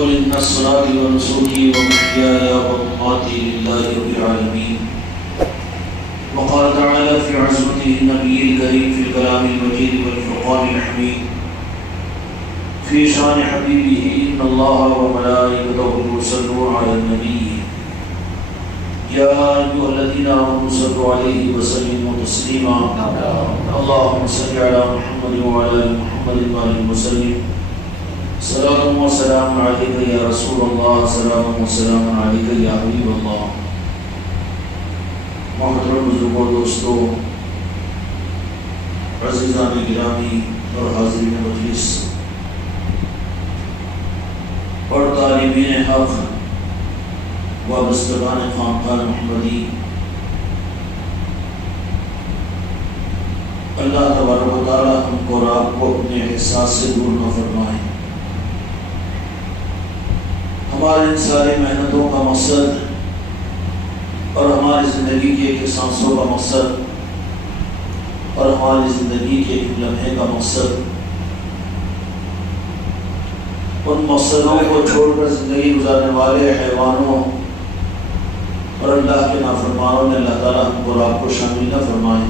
قل إن صلاتي ونسكي ومحياي ومماتي لله رب العالمين. وقال تعالى في عزمته النبي الكريم في الكلام المجيد والفرقان الحميد في شان حبيبه إن الله وملائكته يصلون على النبي يا أيها الذين آمنوا صلوا عليه وسلموا تسليما. اللهم صل على محمد وعلى آل محمد وآل وسلم. صلاة وسلام عليك يا رسول الله، سلام وسلام عليك يا حبيب الله. محترم بزرگوں، دوستوں، عزیزان گرامی اور حاضرین مجلس اور طالبین حق وابستگان خانقاہ محمدی، اللہ تبارک و تعالی ہم کو اور آپ کو اپنے احساس سے دور نہ فرمائے. ہماری ان ساری محنتوں کا مقصد اور ہماری زندگی کے ایک سانسوں کا مقصد اور ہماری زندگی کے ایک لمحے کا مقصد، ان مقصدوں کو چھوڑ کر زندگی گزارنے والے حیوانوں اور اللہ کے نافرمانوں نے اللہ تعالیٰ ہم کو اور آپ کو شامل نہ فرمائے،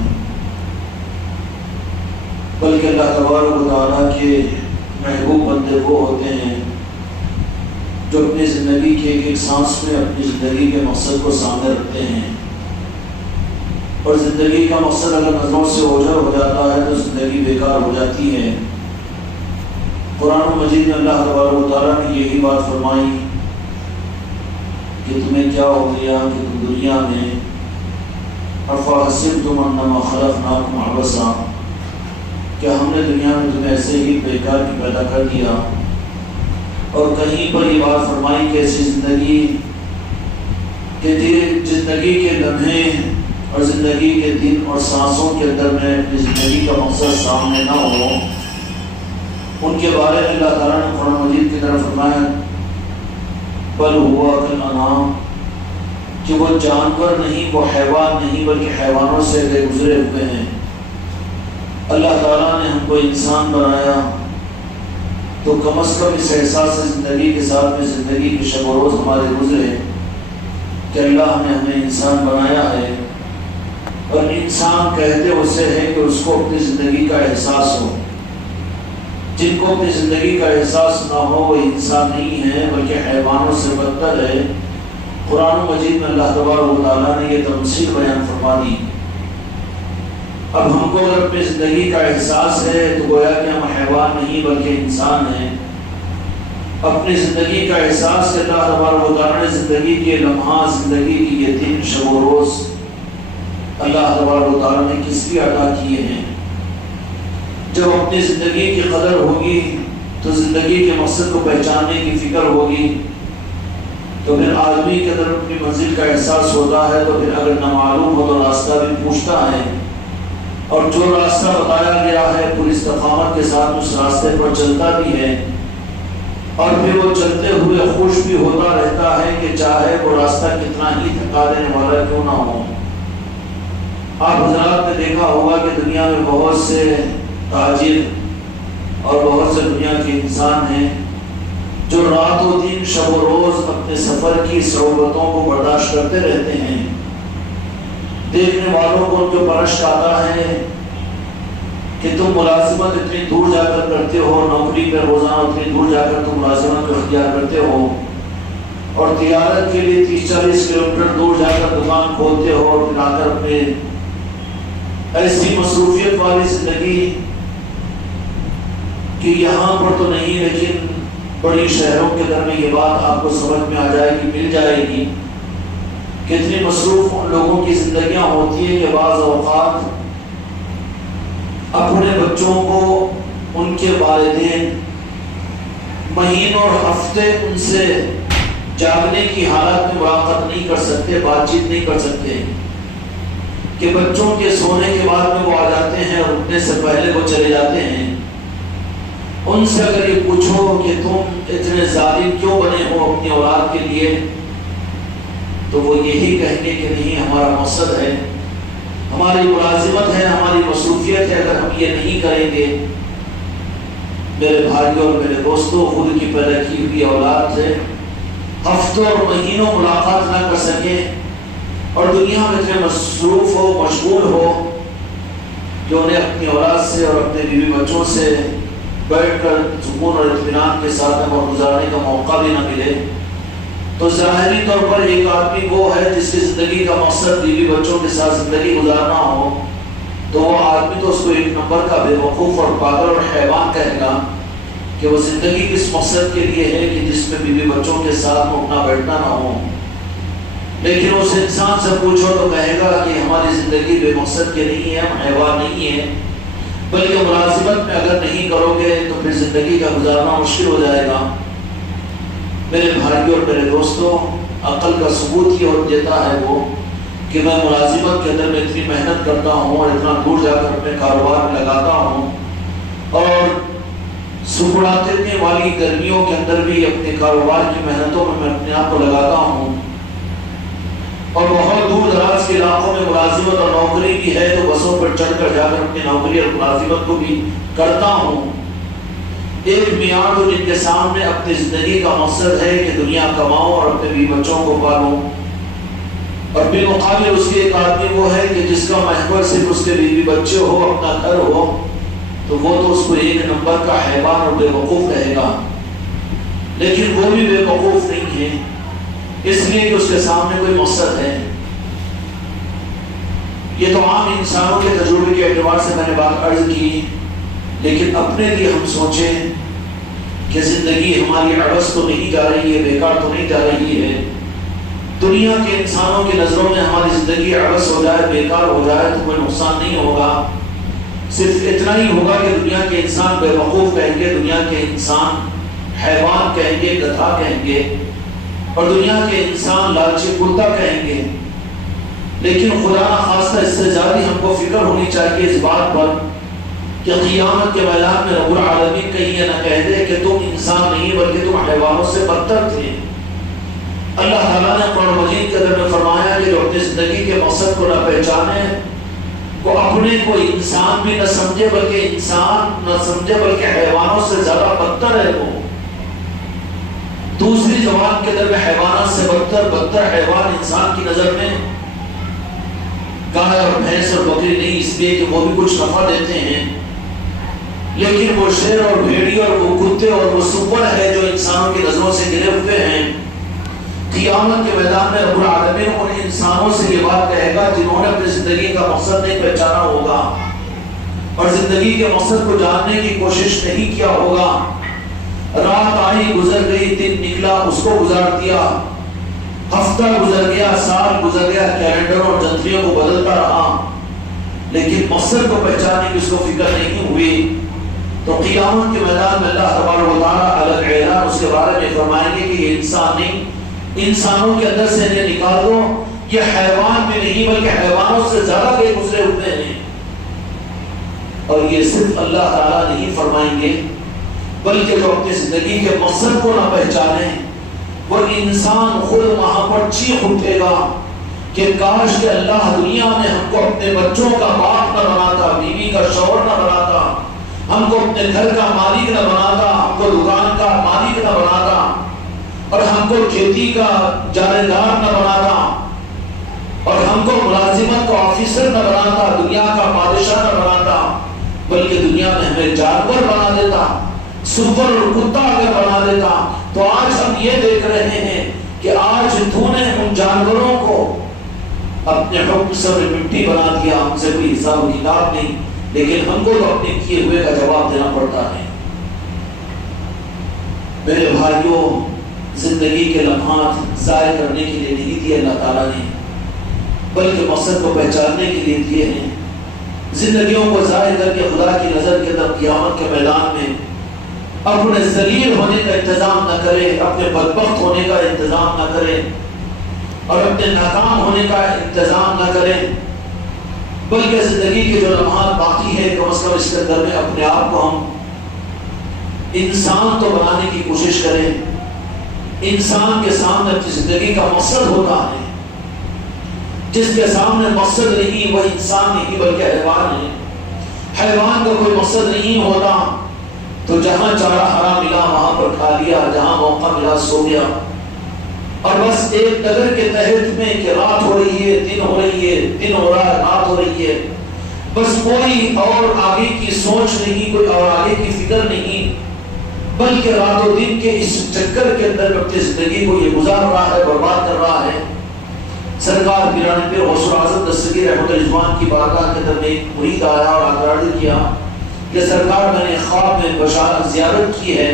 بلکہ اللہ تبارک و تعالیٰ کے محبوب بندے وہ ہوتے ہیں جو اپنی زندگی کے ایک سانس میں اپنی زندگی کے مقصد کو سامنے رکھتے ہیں، اور زندگی کا مقصد اگر نظروں سے اوجھل ہو جاتا ہے تو زندگی بیکار ہو جاتی ہے. قرآن مجید میں اللہ تبارک و تعالیٰ نے یہی بات فرمائی کہ تمہیں کیا ہو گیا کہ تم دنیا میں افحسبتم انما خلقناکم عبثا، کیا ہم نے دنیا میں تمہیں ایسے ہی بیکار کی پیدا کر دیا. اور کہیں پر یہ بات فرمائی کہ ایسی زندگی کے لمحے اور زندگی کے دن اور سانسوں کے اندر میں اپنی زندگی کا مقصد سامنے نہ ہو. ان کے بارے میں اللہ تعالیٰ نے قرآن مجید کی طرف فرمایا بل ہوا کالانعام، کہ وہ جانور نہیں، وہ حیوان نہیں، بلکہ حیوانوں سے گزرے ہوئے ہیں. اللہ تعالیٰ نے ہم کو انسان بنایا تو کم از کم اس احساس زندگی کے ساتھ میں زندگی کے شب و روز ہمارے گزرے کہ اللہ نے ہمیں انسان بنایا ہے. اور انسان کہتے اسے ہے کہ اس کو اپنی زندگی کا احساس ہو. جن کو اپنی زندگی کا احساس نہ ہو وہ انسان نہیں ہے بلکہ حیوانوں سے بدتر ہے. قرآن مجید میں اللہ تبارک و تعالیٰ نے یہ تمثیل بیان فرما دی. اب ہم کو اگر اپنی زندگی کا احساس ہے تو گویا کہ ہم حیوان نہیں بلکہ انسان ہیں. اپنی زندگی کا احساس ہے اللہ تبارک و تعالیٰ نے زندگی کے لمحات، زندگی کی یہ دن، شب و روز اللہ تبارک و تعالیٰ نے کس لیے عطا کیے ہیں. جب اپنی زندگی کی قدر ہوگی تو زندگی کے مقصد کو پہچاننے کی فکر ہوگی تو پھر آدمی کے اندر اپنی منزل کا احساس ہوتا ہے. تو پھر اگر نامعلوم ہو تو راستہ بھی پوچھتا ہے، اور جو راستہ بتایا گیا ہے پوری استقامت کے ساتھ اس راستے پر چلتا بھی ہے، اور پھر وہ چلتے ہوئے خوش بھی ہوتا رہتا ہے کہ چاہے وہ راستہ کتنا ہی تھکا دینے والا کیوں نہ ہو. آپ حضرات نے دیکھا ہوگا کہ دنیا میں بہت سے تاجر اور بہت سے دنیا کے انسان ہیں جو رات و دن، شب و روز اپنے سفر کی صعوبتوں کو برداشت کرتے رہتے ہیں. دیکھنے والوں کو ان کو پرشت آتا ہے کہ تم ملازمت اتنی دور جا کر کرتے ہو، نوکری پہ روزانہ اتنی دور جا کر تم ملازمت کو اختیار کرتے ہو، اور تجارت کے لیے 30-40 کلومیٹر دور جا کر دکان کھولتے ہو، اور پھر آ کر اپنے ایسی مصروفیت والی زندگی کہ یہاں پر تو نہیں لیکن بڑی شہروں کے اندر میں یہ بات آپ کو سمجھ میں آ جائے گی، مل جائے گی. کتنی مصروف ان لوگوں کی زندگیاں ہوتی ہیں کہ بعض اوقات اپنے بچوں کو ان کے والدین مہینوں اور ہفتے ان سے جاگنے کی حالت میں ملاقات نہیں کر سکتے، بات چیت نہیں کر سکتے، کہ بچوں کے سونے کے بعد میں وہ آ جاتے ہیں اور اٹھنے سے پہلے وہ چلے جاتے ہیں. ان سے اگر یہ پوچھو کہ تم اتنے ظالم کیوں بنے ہو اپنی اولاد کے لیے، تو وہ یہی کہیں گے کہ نہیں، ہمارا مقصد ہے، ہماری ملازمت ہے، ہماری مصروفیت ہے، اگر ہم یہ نہیں کریں گے میرے بھائیوں اور میرے دوستوں، خود کی پیدا کی ہوئی اولاد سے ہفتوں اور مہینوں ملاقات نہ کر سکے اور دنیا میں اتنے مصروف ہو، مشغول ہو کہ انہیں اپنی اولاد سے اور اپنے بیوی بچوں سے بیٹھ کر سکون اور اطمینان کے ساتھ وقت گزارنے کا موقع بھی نہ ملے، تو ظاہری طور پر ایک آدمی وہ ہے جس کی زندگی کا مقصد بیوی بچوں کے ساتھ زندگی گزارنا ہو، تو وہ آدمی تو اس کو ایک نمبر کا بے وقوف اور پاگل اور حیوان کہے گا کہ وہ زندگی کس مقصد کے لیے ہے کہ جس میں بیوی بچوں کے ساتھ اٹھنا بیٹھنا نہ ہو۔ لیکن اس انسان سے پوچھو تو کہے گا کہ ہماری زندگی بے مقصد کے نہیں ہے، ہم حیوان نہیں ہے، بلکہ ملازمت میں اگر نہیں کرو گے تو پھر زندگی کا گزارنا مشکل ہو جائے گا۔ میرے بھائیوں اور میرے دوستوں، عقل کا ثبوت یہ دیتا ہے وہ کہ میں ملازمت کے اندر میں اتنی محنت کرتا ہوں اور اتنا دور جا کر اپنے کاروبار میں لگاتا ہوں، اور سکڑاتے والی گرمیوں کے اندر بھی اپنے کاروبار کی محنتوں میں اپنے آپ کو لگاتا ہوں، اور بہت دور دراز کے علاقوں میں ملازمت اور نوکری بھی ہے تو بسوں پر چڑھ کر جا کر اپنی نوکری اور ملازمت کو بھی کرتا ہوں۔ ایک میعاد اور ان کے سامنے اپنی زندگی کا مقصد ہے کہ دنیا کماؤں اور اپنے بیوی بچوں کو پالوں، اور بالمقابل اس کے ایک آدمی وہ ہے کہ جس کا محور صرف اس کے بیوی بچے ہو، اپنا گھر ہو، تو وہ تو اس کو ایک نمبر کا حیوان اور بے وقوف کہے گا۔ لیکن وہ بھی بے وقوف نہیں ہے، اس لیے کہ اس کے سامنے کوئی مقصد ہے۔ یہ تو عام انسانوں کے تجربے کے اعتبار سے میں نے بات عرض کی، لیکن اپنے لیے ہم سوچیں کہ زندگی ہماری عبث تو نہیں جا رہی ہے، بیکار تو نہیں جا رہی ہے۔ دنیا کے انسانوں کی نظروں میں ہماری زندگی عبث ہو جائے، بیکار ہو جائے تو کوئی نقصان نہیں ہوگا، صرف اتنا ہی ہوگا کہ دنیا کے انسان بے وقوف کہیں گے، دنیا کے انسان حیوان کہیں گے، گدھا کہیں گے، اور دنیا کے انسان لالچی کتا کہیں گے۔ لیکن خدا نخواستہ اس سے زیادہ ہم کو فکر ہونی چاہیے اس بات پر کہ قیامت کے میدان میں رب العالمین کہیں یہ نہ کہہ دے کہ تم انسان نہیں بلکہ تم حیوانوں سے بدتر تھے۔ اللہ تعالیٰ نے قرآن مجید کے اندر میں فرمایا کہ جو اپنی زندگی کے مقصد کو نہ پہچانے، وہ اپنے کو انسان بھی نہ سمجھے بلکہ انسان نہ سمجھے بلکہ حیوانوں سے زیادہ بدتر ہے وہ۔ دوسری زبان کے اندر میں حیوانات سے بدتر حیوان انسان کی نظر میں گائے اور بھینس اور بکری نہیں، اس لیے کہ وہ بھی کچھ نفع دیتے ہیں، لیکن وہ شیر اور بھیڑی اور وہ کتے اور وہ سور ہے جو انسانوں کی نظروں سے گرے ہوئے ہیں۔ قیامت کے میدان میں رب العالمین ان انسانوں سے یہ بات کہے گا جنہوں نے اپنی زندگی کا مقصد نہیں پہچانا ہوگا اور زندگی کے مقصد کو جاننے کی کوشش نہیں کیا ہوگا۔ رات آئی گزر گئی، دن نکلا اس کو گزار دیا، ہفتہ گزر گیا، سال گزر گیا، کیلنڈر اور جنتریوں کو بدلتا رہا، لیکن مقصد کو پہچاننے کی اس کو فکر نہیں ہوئی، تو قیامت کے میدان میں اللہ تبارک و تعالیٰ الگ اعلان اس کے بارے میں فرمائیں گے کہ یہ انسان نہیں، انسانوں کے اندر سے انہیں نکال دو، یہ حیوان بھی نہیں بلکہ حیوانوں سے زیادہ بے گزرے ہوئے ہیں۔ اور یہ صرف اللہ تعالیٰ نہیں فرمائیں گے بلکہ جو اپنی زندگی کے مقصد کو نہ پہچانے، وہ انسان خود وہاں پر چیخ اٹھے گا کہ کاش کہ اللہ دنیا میں ہم کو اپنے بچوں کا باپ نہ بناتا، بیوی کا شوہر نہ بناتا، ہم کو اپنے گھر کا مالک نہ بناتا، ہم کو دکان کا مالک نہ بناتا، اور ہم کو کھیتی کا جاگیردار نہ بناتا، اور ہم کو ملازمت کو آفیسر نہ بناتا، دنیا کا بادشاہ نہ بناتا، بلکہ دنیا میں ہمیں جانور بنا دیتا، سور اور کتا اگر بنا دیتا۔ تو آج ہم یہ دیکھ رہے ہیں کہ آج تو نے ان جانوروں کو اپنے حکم سے مٹی بنا دیا، ہم سے کوئی حساب و کتاب نہیں، لیکن ہم کو تو اپنے کیے ہوئے کا جواب دینا پڑتا ہے۔ میرے بھائیوں، زندگی کے لمحات ضائع کرنے کے لیے نہیں دیے اللہ تعالیٰ نے، بلکہ مقصد کو پہچاننے کے لیے دیے ہیں۔ زندگیوں کو ضائع کر کے خدا کی نظر کے اندر قیامت کے میدان میں اپنے ذلیل ہونے کا انتظام نہ کرے، اپنے بدبخت ہونے کا انتظام نہ کرے، اور اپنے ناکام ہونے کا انتظام نہ کرے، بلکہ زندگی کے جو لمحات باقی ہے کم از کم اس کے اندر میں اپنے آپ کو ہم انسان تو بنانے کی کوشش کریں۔ انسان کے سامنے اپنی زندگی کا مقصد ہوتا ہے، جس کے سامنے مقصد نہیں وہ انسان نہیں بلکہ حیوان ہے۔ حیوان کا کوئی مقصد نہیں ہوتا تو جہاں چارہ ہرا ملا وہاں پر کھا لیا، جہاں موقع ملا سو گیا، اور بس ایک ڈگر کے تحت میں کہ رات ہو رہی ہے، دن ہو رہی ہے، دن ہو رہا ہے، رات ہو رہی ہے، بس کوئی اور آگے کی سوچ نہیں، کوئی اور آگے کی فکر نہیں، بلکہ رات و دن کے اس چکر کے اندر اپنی زندگی کو یہ گزار رہا ہے، برباد کر رہا ہے۔ سرکار پیران پیر غوث الاعظم دستگیر رحمۃ اللہ کی بارگاہ کے اندر میں ایک مرید آیا اور عرض کیا کہ سرکار میں نے خواب میں بشارت زیارت کی ہے۔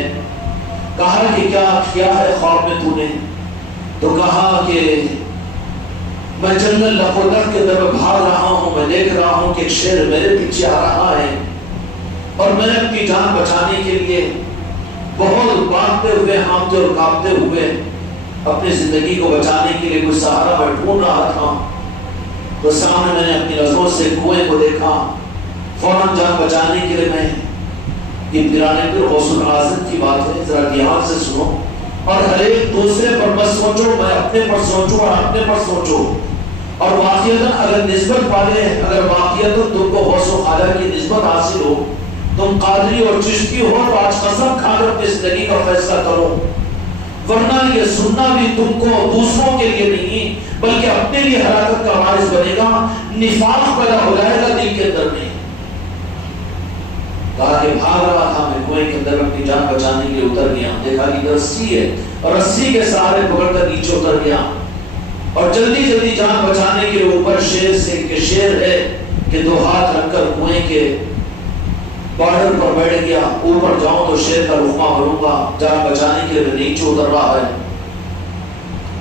کہا کہ کیا ہے خواب میں تو نے؟ تو کہا کہ میں جنگل لقودر کے اندر بھاگ رہا ہوں، میں دیکھ رہا ہوں کہ ایک شیر میرے پیچھے آ رہا ہے، اور میں نے اپنی جان بچانے کے لیے بہت بانٹتے ہوئے، ہانپتے اور کانپتے ہوئے اپنی زندگی کو بچانے کے لیے کوئی سہارا میں ڈھونڈ رہا تھا، تو سامنے میں نے اپنی نظروں سے کنویں کو دیکھا، فوراً جان بچانے کے لیے میں، یہ پیران پیر غوث الاعظم کی بات ہے، ذرا دھیان سے سنو، اور ہر ایک دوسرے پر مت سوچو، میں اپنے پر سوچوں اور اپنے پر سوچو، اور واقعیتاً اگر نسبت والے، اگر واقعیتاً تم کو غوث و خواجہ کی نسبت حاصل ہو، تم قادری اور چشتی ہو، تو آج قسم کھا کر اپنی زندگی کا فیصلہ کرو، ورنہ یہ سننا بھی تم کو دوسروں کے لیے نہیں بلکہ اپنے لیے ہلاکت کا باعث بنے گا، نفاق پیدا ہو جائے گا دل کے اندر میں۔ کہا کہ بھاگ رہا تھا میں کنویں کے اندر، اپنی جان بچانے کے لیے اتر گیا، دیکھا کہ رسی ہے اور رسی کے سہارے پکڑ کر نیچے اتر گیا، اور جلدی جلدی جان بچانے کے لیے اوپر شیر سے کہ شیر ہے کہ دو ہاتھ رکھ کر کنویں کے بارڈر پر بیٹھ گیا، اوپر جاؤں تو شیر کا لقمہ بنوں گا، جان بچانے کے لیے نیچے اتر رہا ہے،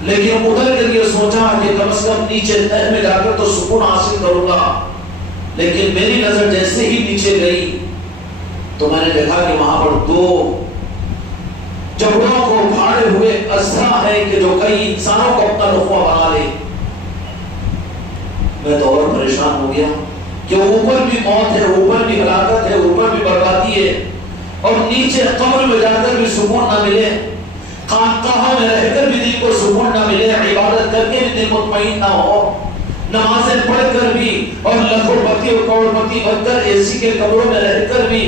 لیکن اتر کر یہ سوچا کہ کم از کم نیچے تہ میں جا کر تو سکون حاصل کروں گا، لیکن میری نظر جیسے ہی نیچے گئی تو میں نے دیکھا کہ وہاں پر دو جبڑوں کو پھاڑے ہوئے اسرا ہے کہ جو کئی انسانوں کو اپنا لقمہ بنا لے۔ میں تو اور پریشان ہو گیا کہ اوپر بھی موت ہے، اوپر بھی ہلاکت ہے، اوپر بھی بربادی ہے، اور نیچے قبر میں جا کر بھی سکون نہ ملے، خانقاہ میں رہ کر بھی دل کو سکون نہ ملے، عبادت کر کے بھی دل مطمئن نہ ہو، نمازیں پڑھ کر بھی اور لاکھوں پتی اور کروڑ پتی بن کر اے سی کے کمروں میں رہ کر بھی،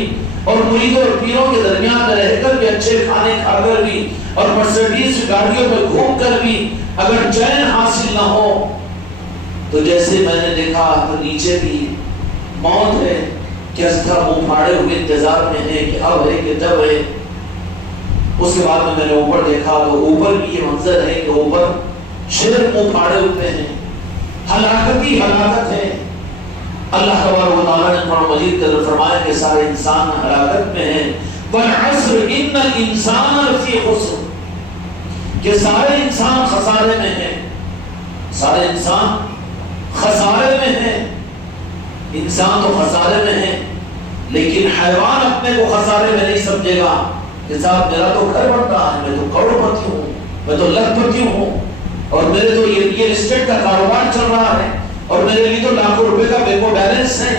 اور مریدوں اور پیروں کے درمیان میں رہ کر بھی، اچھے کھانے کھا کر بھی، اور مرسیڈیز گاڑیوں میں گھوم کر بھی اگر چین حاصل نہ ہو، تو جیسے میں نے دیکھا تو نیچے بھی موت ہے کہ اسکا منہ پھاڑے ہوئے انتظار میں ہے کہ اب ہے کہ جب ہے۔ اس کے بعد میں نے اوپر دیکھا تو اوپر بھی یہ منظر ہے کہ اوپر شیر منہ پھاڑے ہوئے ہیں، ہلاکت ہی ہلاکت ہے۔ اللہ تبارک و تعالیٰ نے قرآن مجید کے اندر فرمایا کہ سارے انسان ہلاکت میں ہیں، والعصر ان الانسان لفی خسر، کہ سارے انسان خسارے میں ہیں، سارے انسان خسارے میں ہیں۔ انسان تو خسارے میں ہے، لیکن حیوان اپنے کو خسارے میں نہیں سمجھے گا کہ صاحب میرا تو گھر بن رہا ہے، میں تو کروڑپتی ہوں، میں تو لکھپتی ہوں، اور میرے تو یہ ریئل اسٹیٹ کا کاروبار چل رہا ہے، اور میرے لیے تو لاکھوں روپے کا بینک بیلنس ہے۔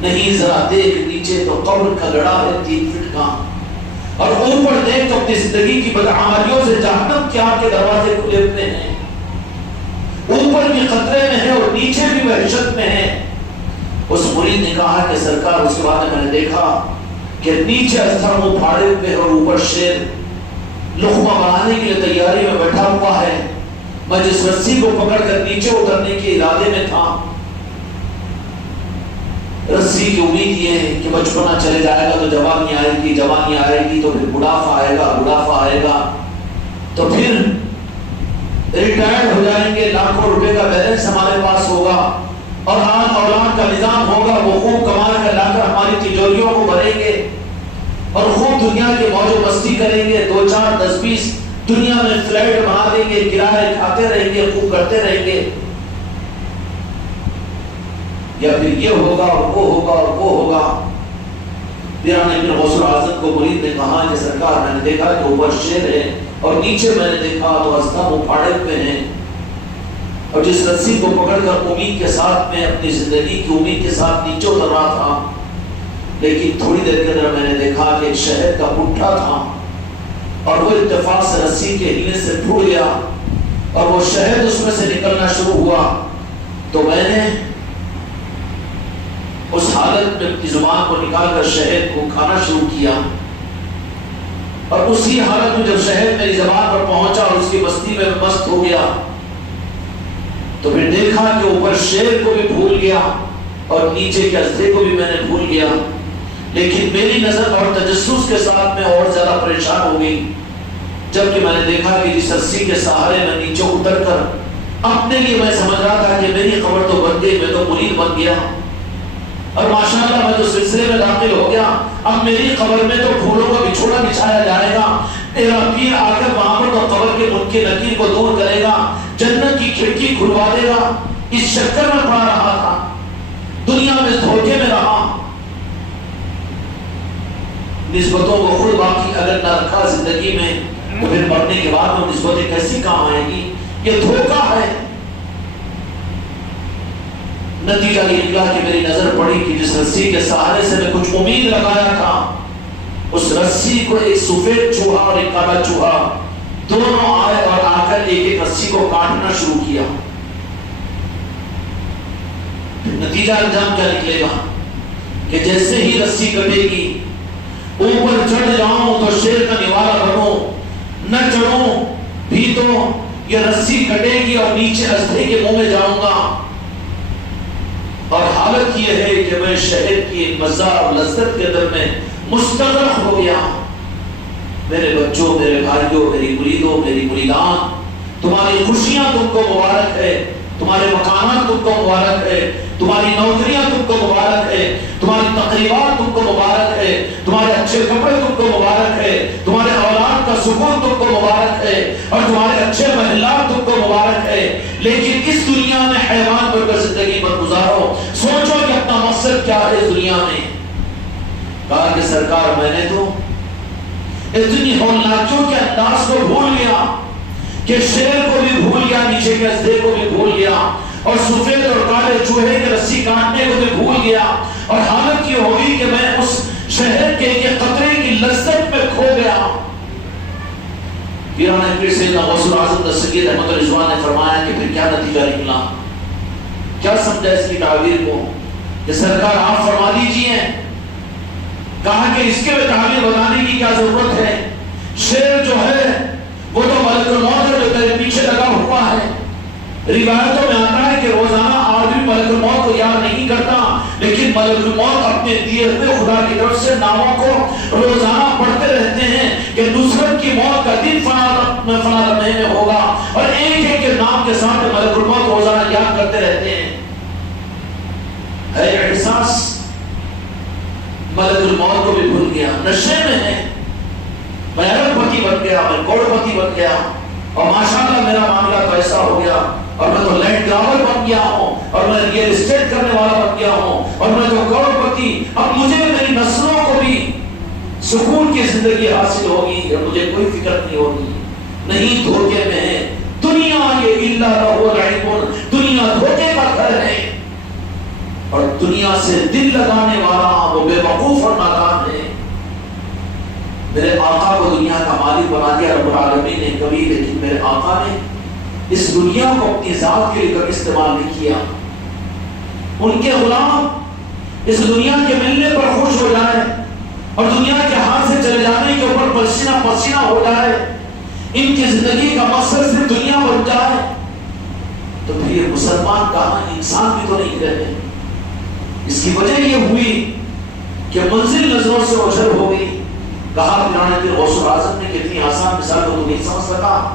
نہیں، ذرا دیکھ نیچے تو قبر کا گڑھا ہے 3 فٹ کا، اور اوپر دیکھ تو اپنی زندگی کی بدعمالیوں سے جہنم کے آگ کے دروازے کھلے ہوئے ہیں، اوپر بھی خطرے میں ہے اور نیچے بھی وحشت میں ہے۔ اس مرید نے کہا کہ سرکار، اس کے بعد میں نے دیکھا کہ نیچے استھر منہ پھاڑے ہوئے اور اوپر شیر لقمہ بنانے کے لیے تیاری میں بیٹھا ہوا ہے۔ میں جس رسی کو پکڑ کر نیچے اترنے کے ارادے میں تھا، رسی کی امید یہ ہے کہ بچپنا چلے جائے گا تو جوانی آئے گی، جوانی آئے گی تو پھر بڑھاپا آئے گا، بڑھاپا آئے گا تو پھر ریٹائرڈ ہو جائیں گے، لاکھوں روپے کا بیلنس ہمارے پاس ہوگا، اور آن اولاد کا نظام ہوگا، وہ خوب کما کر لا کر ہماری تجوریوں کو بھریں گے، اور خوب دنیا کے موج و مستی کریں گے، 2 4 10 20 دنیا میں فلیٹ بنا دیں گے، کرائے کھاتے رہیں گے، خوب کرتے رہیں گے، یا پھر یہ ہوگا اور وہ ہوگا اور وہ ہوگا۔ پیران پیر غوث الاعظم کو مرید نے کہا کہ سرکار، میں نے دیکھا کہ اوپر شیر ہے اور نیچے میں نے دیکھا تو ہستا منہ پھاڑے ہوئے ہیں، اور جس رسی کو پکڑ کر امید کے ساتھ میں اپنی زندگی کی امید کے ساتھ نیچے اتر رہا تھا، لیکن تھوڑی دیر کے اندر میں نے دیکھا کہ ایک شہد کا پٹھا تھا، اور وہ اتفاق سے رسی کے ہلنے سے ٹوٹ گیا اور وہ شہد اس میں سے نکلنا شروع ہوا، تو میں نے اس حالت میں اپنی زبان کو نکال کر شہد کو کھانا شروع کیا، اور اسی حالت میں جب شہد میری زبان پر پہنچا اور اس کی مستی میں مست ہو گیا تو پھر دیکھا کہ اوپر شیر کو بھی بھول گیا اور نیچے کے اژدھے کو بھی میں نے بھول گیا، لیکن میری نظر اور تجسس کے ساتھ میں اور زیادہ پریشان ہو گئی جبکہ میں نے دیکھا کہ جس رسی کے سہارے میں نیچے اتر کر اپنے لیے میں سمجھ رہا تھا کہ میری خبر تو بن گئی، میں تو مرید بن گیا اور ماشاءاللہ میں تو سلسلے میں داخل ہو گیا، اب میری خبر میں تو پھولوں کا بچھوڑا بچھایا جائے گا، میرا پیر آ کر وہاں پر تو قبر کے منکر نکیر کو دور کرے گا، جنت کی کھڑکی کھلوا دے گا۔ اس چکر میں پڑا رہا تھا، دنیا میں دھوکے میں رہا، نسبتوں کو خود باقی اگر نہ رکھا زندگی میں تو پھر مرنے کے بعد وہ نسبتیں کیسی کام آئیں گی؟ یہ دھوکہ ہے۔ نتیجہ یہ نکلا کہ میری نظر پڑی کہ جس رسی کے سہارے سے میں کچھ امید لگایا تھا، اس رسی کو ایک سفید چوہا اور ایک کالا چوہا دونوں آئے اور آ کر ایک ایک رسی کو کاٹنا شروع کیا۔ نتیجہ انجام کیا نکلے گا کہ جیسے ہی رسی کٹے گی اوپر چڑھ جاؤں تو شیر کا نوالا بنوں، نہ چڑھوں بھی تو یہ رسی کٹے گی اور نیچے اژدھے کے منہ میں جاؤں گا، اور حالت یہ ہے کہ میں شہد کی مزہ اور لذت کے اندر میں مستغرق ہو گیا۔ میرے بچوں، میرے بھائیوں، میری مریدوں، میری مریدان، تمہاری خوشیاں تم کو مبارک ہے، تمہارے مکانات تم کو مبارک ہے، تمہاری نوکریاں تم کو مبارک ہے، تمہاری تقریبات تم کو مبارک ہے، تمہارے اچھے کپڑے تم کو مبارک ہے، تمہارے اولاد کا سکون تم کو مبارک ہے، اور تمہارے اچھے محلات تم کو مبارک ہے، لیکن اس دنیا میں حیوان بن کر زندگی مت گزارو، سوچو کہ اپنا مقصد کیا ہے اس دنیا میں۔ کہا کہ سرکار میں نے تو اتنی ہولناکیوں کے انداز کو بھول گیا کہ شیر کو بھی بھول گیا، نیچے کے اژدھے کو بھی بھول گیا، اور سفید اور کالے چوہے کی رسی کاٹنے کو بھی بھول گیا، اور حالت یہ ہوگی کہ میں اس شہد کے ایک قطرے کی لذت میں کھو گیا۔ پیران پیر سیدنا غوث الاعظم دستگیر رحمت اللہ علیہ نے فرمایا کہ پھر کیا نتیجہ نکلا، کیا سمجھا اس کی تعبیر کو کہ سرکار آپ فرما دیجئے۔ کہا کہ اس کے تعبیر بتانے کی کیا ضرورت ہے، شیر جو ہے وہ تو ملک الموت ہے جو تیرے پیچھے لگا ہوا ہے۔ روایتوں میں آتا ہے کہ روزانہ آدمی ملک الموت کو یاد نہیں کرتا، لیکن ملک الموت اپنے دیے ہوئے خدا کی طرف سے ناموں کو روزانہ پڑھتے رہتے ہیں کہ نصرت کی موت کا دن فلاں لمحے میں ہوگا، اور ایک ایک کے نام کے ساتھ ملک الموت روزانہ یاد کرتے رہتے ہیں۔ ہے احساس ملک الموت کو بھی بھول گیا، نشے میں ہے، میں ارب پتی بن گیا، میں کروڑ پتی بن گیا، اور ماشاءاللہ میرا معاملہ تو ایسا ہو گیا، اور میں تو لینڈ گراور بن گیا ہوں، اور میں ریئل اسٹیٹ کرنے والا بن گیا ہوں، اور میں تو کروڑ پتی، اب مجھے میری نسلوں کو بھی سکون کی زندگی حاصل ہوگی اور مجھے کوئی فکر نہیں ہوگی۔ نہیں، دھوکے میں ہے دنیا، یہ الا لہو لعب، دنیا دھوکے کا گھر ہے، اور دنیا سے دل لگانے والا وہ بے وقوف اور نادان ہے۔ میرے آقا کو دنیا کا مالک بنا دیا رب العالمین نے کبھی، لیکن میرے آقا نے اس دنیا کو اپنی ذات کے لیے کبھی استعمال نہیں کیا۔ ان کے غلام اس دنیا کے ملنے پر خوش ہو جائے اور دنیا کے ہاتھ سے چلے جانے کے اوپر پسینہ پسینہ ہو جائے، ان کی زندگی کا مقصد صرف دنیا بن جائے، تو پھر یہ مسلمان کہاں، انسان بھی تو نہیں رہے۔ اس کی وجہ یہ ہوئی کہ منزل نظروں سے اوجھل ہو گئی۔ کہا پیران پیر غوث الاعظم نے کتنی آسان مثال کو تو نہیں سمجھ سکا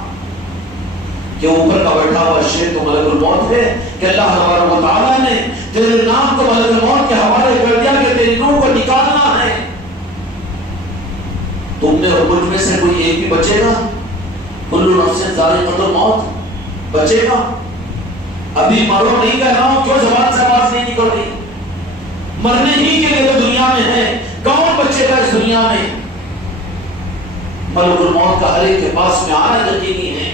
کہ اوپر کا بیٹھا ہوا شیر تو ملک الموت ہے، کہ اللہ تبارک و تعالیٰ نے تیرے نام کو ملک الموت کے حوالے کر دیا کہ تیری روح کو نکالنا ہے۔ تم میں اور مجھ میں سے کوئی ایک بھی بچے گا؟ کل نفس ذائقۃ الموت، بچے گا؟ ابھی مرو نہیں کہہ رہا ہوں، کیوں زبان سے آواز نہیں نکل رہی؟ مرنے ہی کے لیے تو دنیا میں ہے، کون بچے گا اس دنیا میں؟ ملک الموت کا ہر ایک کے پاس میں آنا یقینی ہے،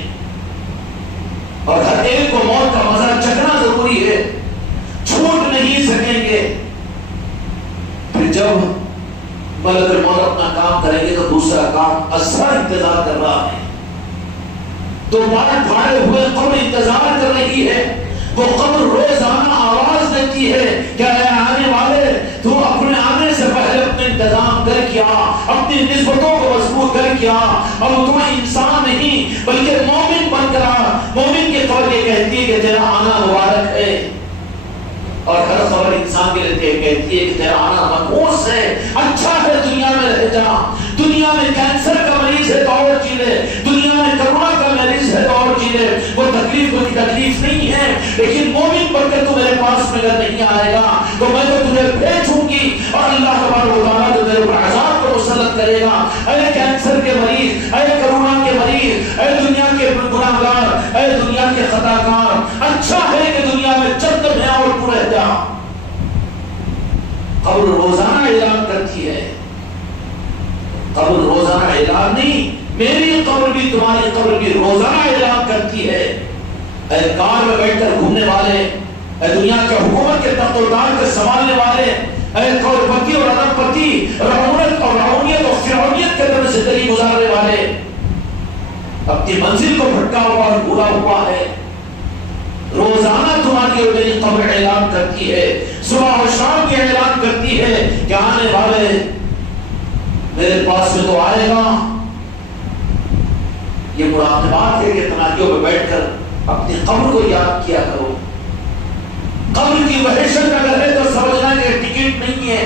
اور ہر ایک کو موت کا مزہ چکھنا ضروری ہے، چھوٹ نہیں سکیں گے۔ پھر جب ملک الموت اپنا کام کریں گے تو دوسرا کام اثر انتظار کر رہا ہے، تو بار بھاڑے ہوئے قبر انتظار کر رہی ہے، وہ قبر روزانہ آواز دیتی کرتی ہے کہ اے آنے والے تو اپنے آنے سے پہلے اپنے انتظام کر کیا، اپنی نسبتوں کو مضبوط کر کیا، اور تم انسان نہیں بلکہ مومن بن کر آ۔ مومن کی قبر یہ کہتی ہے کہ تیرا آنا مبارک ہے، اور ہر خبر انسان کے لیے کہتی ہے کہ تیرا آنا مقبوس ہے، اچھا ہے دنیا میں رہ جا۔ دنیا میں کینسر کا مریض ہے تو اور جی لے، دنیا میں کرونا کا مریض ہے تو اور جی لے، وہ تکلیف کوئی تکلیف نہیں ہے، لیکن مومن بن کر تو میرے پاس میں اگر نہیں آئے گا تو میں تو تجھے بھیجوں گی، اور اللہ تبارک و تعالیٰ جو تیرے پر عذاب کو مسلط کرے گا۔ اے کینسر کے مریض، اے کرونا کے مریض، اے دنیا کے گناہگار، اے دنیا کے خطاکار، اچھا ہے کہ دنیا میں چند میں اور تو رہ جا۔ قبر روزانہ اعلان کرتی ہے، قبر روزانہ اعلان نہیں، میری قبر بھی تمہاری قبر بھی روزانہ اعلان کرتی ہے۔ اے کار میں بیٹھ کر گھومنے والے، اے دنیا کے حکومت کے تخت و تاج کے سنبھالنے والے، اے کروڑ پتی اور ارب پتی، رعونت اور رعونیت اور فرعونیت کے اندر زندگی گزارنے والے، اپنی منزل کو بھٹکا ہوا اور بھولا ہوا ہے، روزانہ تمہاری اور میری قبر اعلان کرتی ہے، صبح اور شام کی اعلان کرتی ہے کہ آنے والے میرے پاس میں تو آئے گا۔ یہ مراقبات ہے کہ تنہائیوں میں بیٹھ کر اپنی قبر کو یاد کیا کرو۔ قبر کی وحشت اگر ہے تو سمجھنا کہ ٹکٹ نہیں ہے،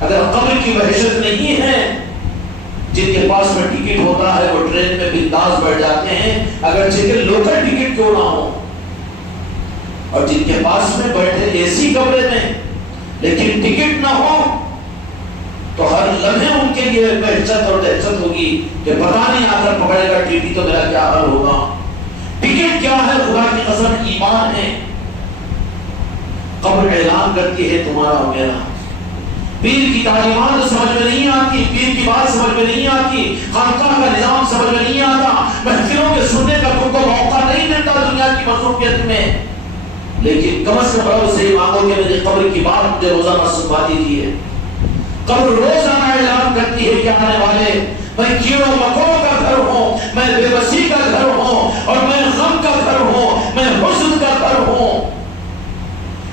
اگر قبر کی وحشت نہیں ہے، جن کے پاس میں ٹکٹ ہوتا ہے وہ ٹرین میں بنداس بیٹھ جاتے ہیں اگر چکن لوکل ٹکٹ کیوں نہ ہو، اور جن کے پاس میں بیٹھے اے سی کمرے میں لیکن ٹکٹ نہ ہو تو ہر لمحے ان کے لیے بحثت اور دہشت ہوگی کہ پتہ نہیں آ کر پکڑے گا ٹی ٹی تو میرا کیا حال ہوگا۔ ٹکٹ کیا ہے؟ خدا کی قسم ایمان ہے۔ قبر اعلان کرتی ہے تمہارا اور میرا۔ پیر کی تعلیمات سمجھ میں نہیں آتی، پیر کی بات سمجھ میں نہیں آتی، خانقاہ کا نظام سمجھ میں نہیں آتا، محفلوں کے سننے کا تم کو موقع نہیں ملتا دنیا کی مصروفیت میں، لیکن کم از کم رب سے مانگو کہ میری قبر کی بات مجھے روزانہ سنوا دیجیے۔ قبر روزانہ اعلان کرتی ہے کہ آنے والے میں کیڑوں مکوڑوں کا گھر ہوں، میں بے بسی کا گھر ہوں، اور میں غم کا گھر ہوں، میں حزن کا گھر ہوں،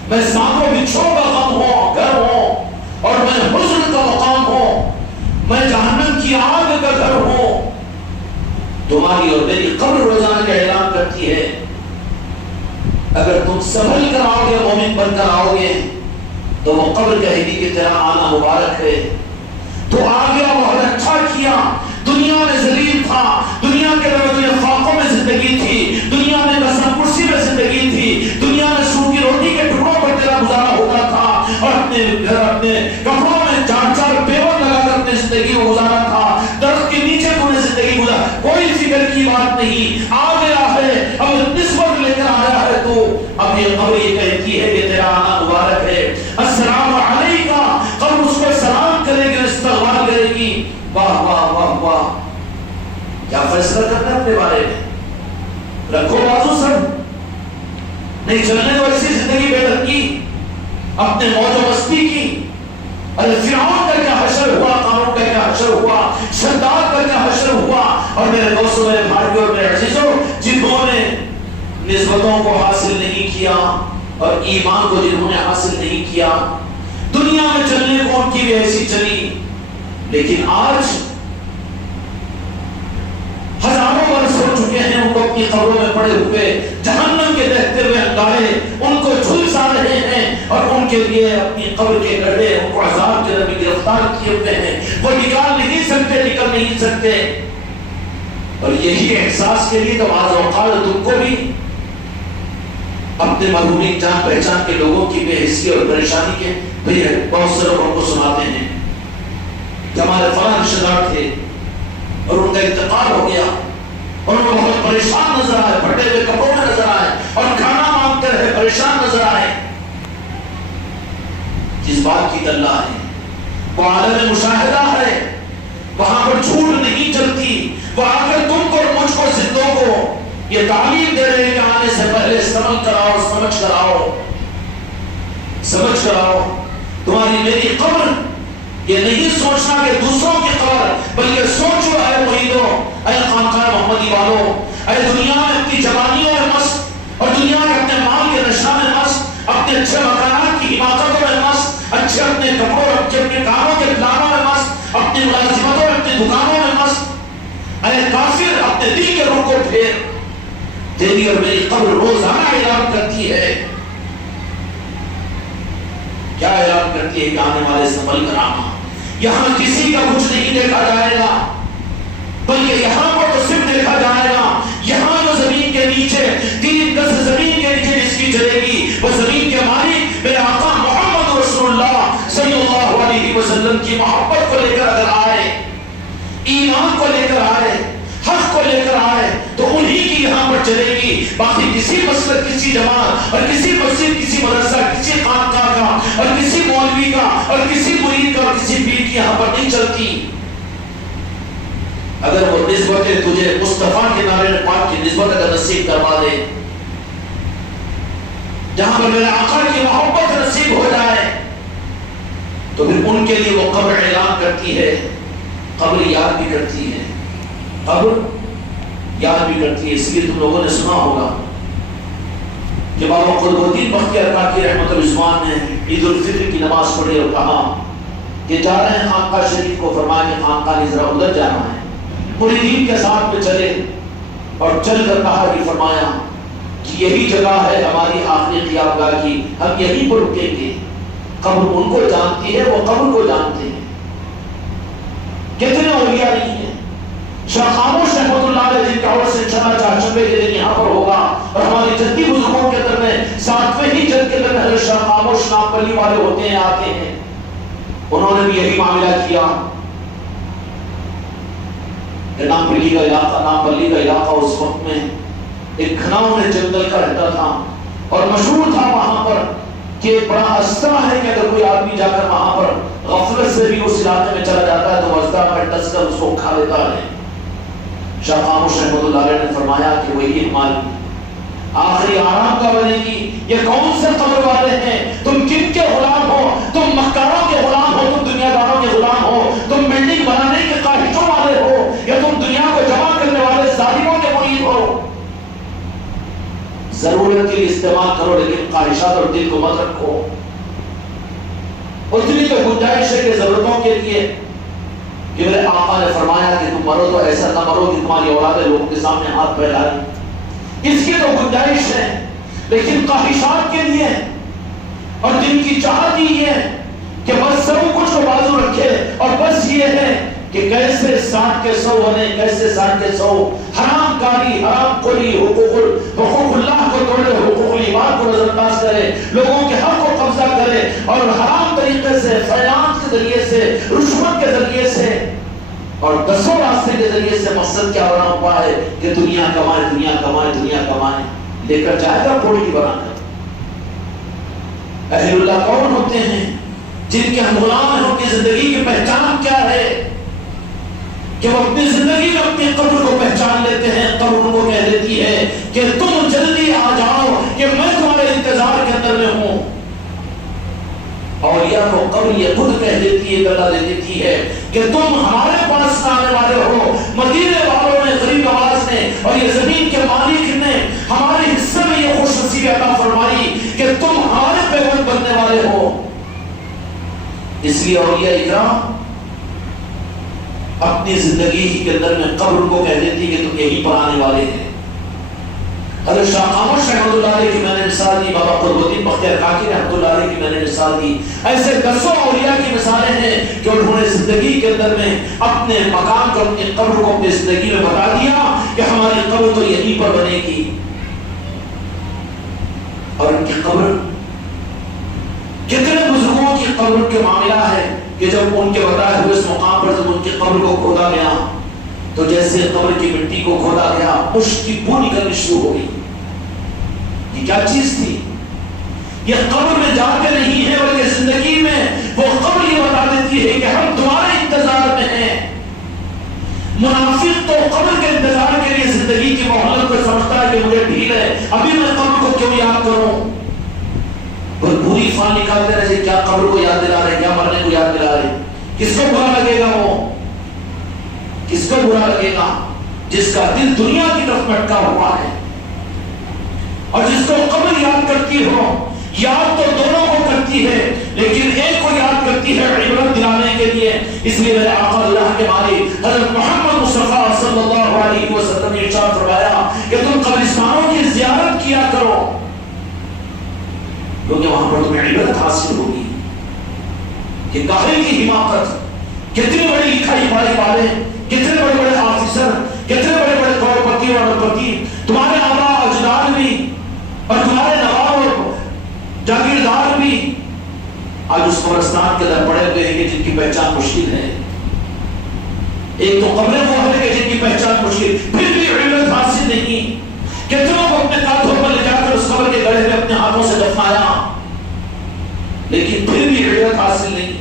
میں سانپوں بچھوؤں کا غم ہوں گھر ہوں، اور میں حزن کا مقام ہوں، میں جہنم کی آگ کا گھر ہوں۔ تمہاری اور میری قبر روزانہ کا اعلان کرتی ہے۔ اگر تم سنبھل کر آؤ گے، مومن بن کر آؤ گے، تو وہ قبر کہے گی کہ تیرا آنا مبارک ہے، تو آ گیا، بہت اچھا کیا، دنیا میں ذلیل تھا، دنیا کے اندر خاکوں میں زندگی تھی، دنیا میں قسم کرسی میں زندگی تھی، دنیا میں سوکھی روٹی کے ٹکڑوں پر تیرا گزارا ہوتا تھا، اور اپنے گھر اپنے کپڑوں میں چار چار پیور لگا کر اپنی زندگی کو گزارا تھا، درخت کے نیچے تم نے زندگی گزارا، کوئی فکر کی بات نہیں، آ گیا ہے، اب نسبت لے کر آیا ہے تو اب یہ قبر یہ کہتی ہے کہ تیرا آنا مبارک ہے، السلام علیکہ، قبر اس کو سلام کرے گی، استغفار کرے گی۔ واہ واہ واہ واہ، کیا فیصلہ کرنا ہے اپنے بارے میں؟ رکھو بازو سب، نہیں چلنے تو ایسی زندگی بے رنگی، اپنے موج و مستی کی۔ ارے فرعون کا کیا حشر ہوا، قارون کا کیا حشر ہوا، شداد کا کیا حشر ہوا، اور میرے دوستوں، میرے بھائیوں اور میرے عزیزوں، جنہوں نے نسبتوں کو حاصل نہیں کیا اور ایمان کو جنہوں نے حاصل نہیں کیا، دنیا میں چلنے کو ان کی بھی ایسی چلی، لیکن آج ہزاروں برس ہو چکے ہیں، ان کو اپنی قبروں میں پڑے ہوئے جہنم کے دہتے ہوئے انگارے ان کو جھلسا رہے ہیں، اور ان کے لیے اپنی قبر کے گڑھے ان کو عذاب کے نبی گرفتار کیے ہوئے ہیں، وہ نکال نہیں سکتے، نکل نہیں سکتے۔ اور یہی احساس کے لیے تو بعض اوقات تم کو بھی اپنے مرحومین جان پہچان کے لوگوں کی بے حسی اور پریشانی کے بھی بہت سے لوگ ان کو سناتے ہیں کہ ہمارے فلاں رشتہ دار تھے اور ان کا انتقال ہو گیا، اور وہ بہت پریشان نظر آئے، پھٹے ہوئے کپڑوں میں نظر آئے، اور کھانا مانگتے رہے، پریشان نظر آئے۔ جس بات کی اللہ ہے وہ عالم مشاہدہ ہے، وہاں پر جھوٹ نہیں چلتی، وہ آ کر تم کو اور مجھ کو زندوں کو یہ تعلیم دے رہے ہیں کہ آنے سے پہلے سمجھ کر آؤ، سمجھ کر آؤ، سمجھ کر آؤ۔ تمہاری میری قبر یہ نہیں سوچنا کہ دوسروں کی قبر، بلکہ سوچو اے مریدو، اے خانقاہ محمدی والو، اے دنیا میں اپنی جوانیوں میں مست اور دنیا کے اپنے مال کے نشہ میں مست، اپنے اپنے اچھے مکانات کی حفاظتوں میں مست، اچھے اپنے کپڑوں، اپنے کاموں کے پلانوں میں مست، اپنی ملازمتوں میں، اپنی دکانوں میں مست۔ اے کافر، اپنے دل کے رخ کو پھیر۔ تیری اور میری قبر روزانہ اعلان کرتی ہے، کیا اعلان کرتی ہے کہ آنے والے سنبھل کر آنا، یہاں کسی کا کچھ نہیں دیکھا جائے گا، بلکہ یہاں کو تو صرف دیکھا جائے گا، یہاں جو زمین کے نیچے 3 گز زمین کے نیچے جس کی چلے گی وہ زمین کے مالک میرے آقا محمد رسول اللہ صلی اللہ علیہ وسلم کی محبت کو لے کر اگر آئے، ایمان کو لے کر آئے، حق کو لے کر آئے، تو انہی کی یہاں پر چلے گی۔ باقی کسی مسجد، کسی جماعت اور کسی مسجد، کسی مدرسہ، کسی خانقاہ کا اور کسی مولوی کا اور کسی مرید کا اور کسی پیر کی یہاں پر نہیں چلتی۔ اگر وہ نسبتیں تجھے مصطفیٰ کے نعرے پاک کی نسبت اگر نصیب کروا دے، جہاں پر میرے آقا کی محبت نصیب ہو جائے، تو پھر ان کے لیے وہ قبر اعلان کرتی ہے، قبر یاد بھی کرتی ہے، قبر یاد بھی کرتی ہے۔ اس لیے تم لوگوں نے سنا ہوگا کہ بابا قطب الدین بختیار کاکی رحمۃ العثمان نے عید الفطر کی نماز پڑھی اور کہا کہ جا رہے ہیں خانقاہ شریف کو، فرمایا کہ خانقاہ نے ذرا ادھر جانا ہے، مریدین کے ساتھ میں چلے اور چل کر کہا کہ فرمایا کہ یہی جگہ ہے ہماری آخری قیامگاہ کی، ہم یہیں پر رکیں گے۔ قبر ان کو جانتی ہے، وہ قبر کو جانتے ہیں۔ کتنے اولیاء نہیں ہیں۔ شاہ خاموش رحمۃ اللہ علیہ جن کا عرس انشاءاللہ چہارشنبے کے دن یہاں پر ہوگا، اور ہماری جدی بزرگوں کے اندر میں 7ویں ہی جد کے اندر حضرت شاہ خاموش نام پلی والے ہوتے ہیں، آتے ہیں، انہوں نے بھی یہی معاملہ کیا۔ نام پلی کا علاقہ اس وقت میں ایک گھنا جنگل کا رہتا تھا، اور مشہور تھا وہاں پر کہ بڑا استرا ہے کہ اگر کوئی آدمی جا کر وہاں پر غفلت سے بھی اس علاقے میں چلا جاتا ہے تو وزدہ پر ڈس کر اس کو کھا لیتا ہے۔ شاہ خاموش رحمۃ اللہ علیہ نے فرمایا کہ وہی ہماری آخری آرام کا بنے گی۔ یہ کون سے قبر والے ہیں؟ تم کن کے غلام ہو؟ تم مکاروں کے غلام ہو؟ تم دنیا داروں کے غلام ہو؟ تم بلڈنگ بنانے کے خواہشوں والے ہو یا تم دنیا کو جمع کرنے والے ظالموں کے مرید ہو؟ ضرورت کے لیے استعمال کرو، لیکن خواہشات اور دل کو مت رکھو۔ اتنی تو گنجائش ہے کہ ضرورتوں کے لیے کہ میرے آقا نے فرمایا کہ تم مرو تو ایسا نہ مرو کہ تمہاری اولادیں لوگوں کے سامنے ہاتھ پھیلائیں، اس کی تو گنجائش ہے، لیکن خواہشات کے لیے اور دل کی چاہت یہ ہے کہ بس سب کچھ کو بازو رکھے، اور بس یہ ہے کہ کیسے 60 کے 100 بنے، کیسے 60 کے 100 حرام کاری، حرام خوری، حقوق اللہ کو توڑے، حقوق العباد کو نظر انداز کرے، لوگوں کے حق کو قبضہ کرے، اور حرام طریقے سے، فائنانس کے ذریعے سے، رشوت کے ذریعے سے اور 10 راستے کے ذریعے سے مقصد کیا بنا ہوا ہے کہ دنیا کمائے، دنیا کمائے، دنیا کمائے، لے کر جائے گا پھوڑی بنا کر۔ اہل اللہ کون ہوتے ہیں؟ جن کے ہم غلام ہیں، ان کی زندگی کی پہچان کیا ہے کہ وہ اپنی زندگی میں اپنی قبر کو پہچان لیتے ہیں۔ قبر ان کو کہہ دیتی ہے کہ تم جلدی آ جاؤ کہ میں تمہارے انتظار کے اندر میں ہوں۔ اولیاء کو قبر یہ خود کہہ دیتی ہے، گلا دے دیتی ہے کہ تم ہمارے پاس آنے والے ہو۔ مدینے والوں نے، غریب نواز نے اور یہ زمین کے مالک نے ہمارے حصے میں یہ خوش نصیبی عطا فرمائی کہ تم ہمارے پیغمبر بننے والے ہو۔ اس لیے اولیاء اکرام اپنی زندگی کے اندر میں قبر کو کہہ دیتی کہ تم یہی پر آنے والے ہیں۔ حضرت شاہ خاموش رحمۃ اللہ علیہ کی میں نے مثال دی، بابا قطب الدین بختیار کاکی رحمۃ اللہ علیہ کی میں نے مثال دی۔ ایسے 10 اولیاء کی مثالیں ہیں کہ انہوں نے زندگی کے اندر میں اپنے مقام کو، اپنی قبر کو اپنی زندگی میں بتا دیا کہ ہماری قبر تو یہیں پر بنے گی۔ اور ان کی قبر، کتنے بزرگوں کی قبر کے معاملہ ہے کہ جب ان کے بتائے ہوئے اس مقام پر جب ان کی قبر کو کھودا گیا تو جیسے قبر کی مٹی کو کھودا گیا، مشک کی بو نکلنی شروع ہو گئی۔ یہ کیا چیز تھی؟ یہ قبر میں جاتے نہیں ہے بلکہ زندگی میں وہ قبر یہ بتا دیتی ہے کہ ہم تمہارے انتظار میں ہیں۔ منافق تو قبر کے انتظار کے لیے زندگی کی مہلت کو سمجھتا ہے کہ مجھے ڈھیل ہے، ابھی میں قبر کو کیوں یاد کروں؟ پوری فان نکالتے رہے، کیا قبر کو یاد دلا رہے، کیا مرنے کو یاد دلا رہے۔ کس کو برا لگے گا؟ وہ کس کو برا لگے گا؟ جس کا دل دنیا کی طرف بھٹکا ہوا ہے اور جس کو قبر یاد کرتی ہو یاد تو دونوں کو کرتی ہے لیکن ایک کو یاد کرتی ہے عبرت دلانے کے لیے. اس لیے میرے آقا اللہ کے باری حضرت محمد مصطفیٰ صلی اللہ علیہ وسلم نے ارشاد فرمایا کہ تم قبرستانوں کی زیارت کیا کرو کیونکہ وہاں پر تمہیں عبرت حاصل ہوگی. کہ کاہل کی حماقت، کتنی بڑی لکھائی پڑھائی والے، کتنے بڑے بڑے آفیسر، کتنے بڑے بڑے کروڑپتی اور اربپتی، تمہارے آبا اجداد بھی اور تمہارے نواب اور جاگیردار بھی آج اس قبرستان کے اندر پڑے ہوئے ہیں کہ جن کی پہچان مشکل ہے. ایک تو قبریں وہ ہے کہ جن کی پہچان مشکل، پھر بھی عبرت حاصل نہیں. کتنوں کو اپنے کاندھوں پر لے جا کر اس قبر کے گڑھے میں اپنے ہاتھوں سے دفنایا لیکن پھر بھی عبرت حاصل نہیں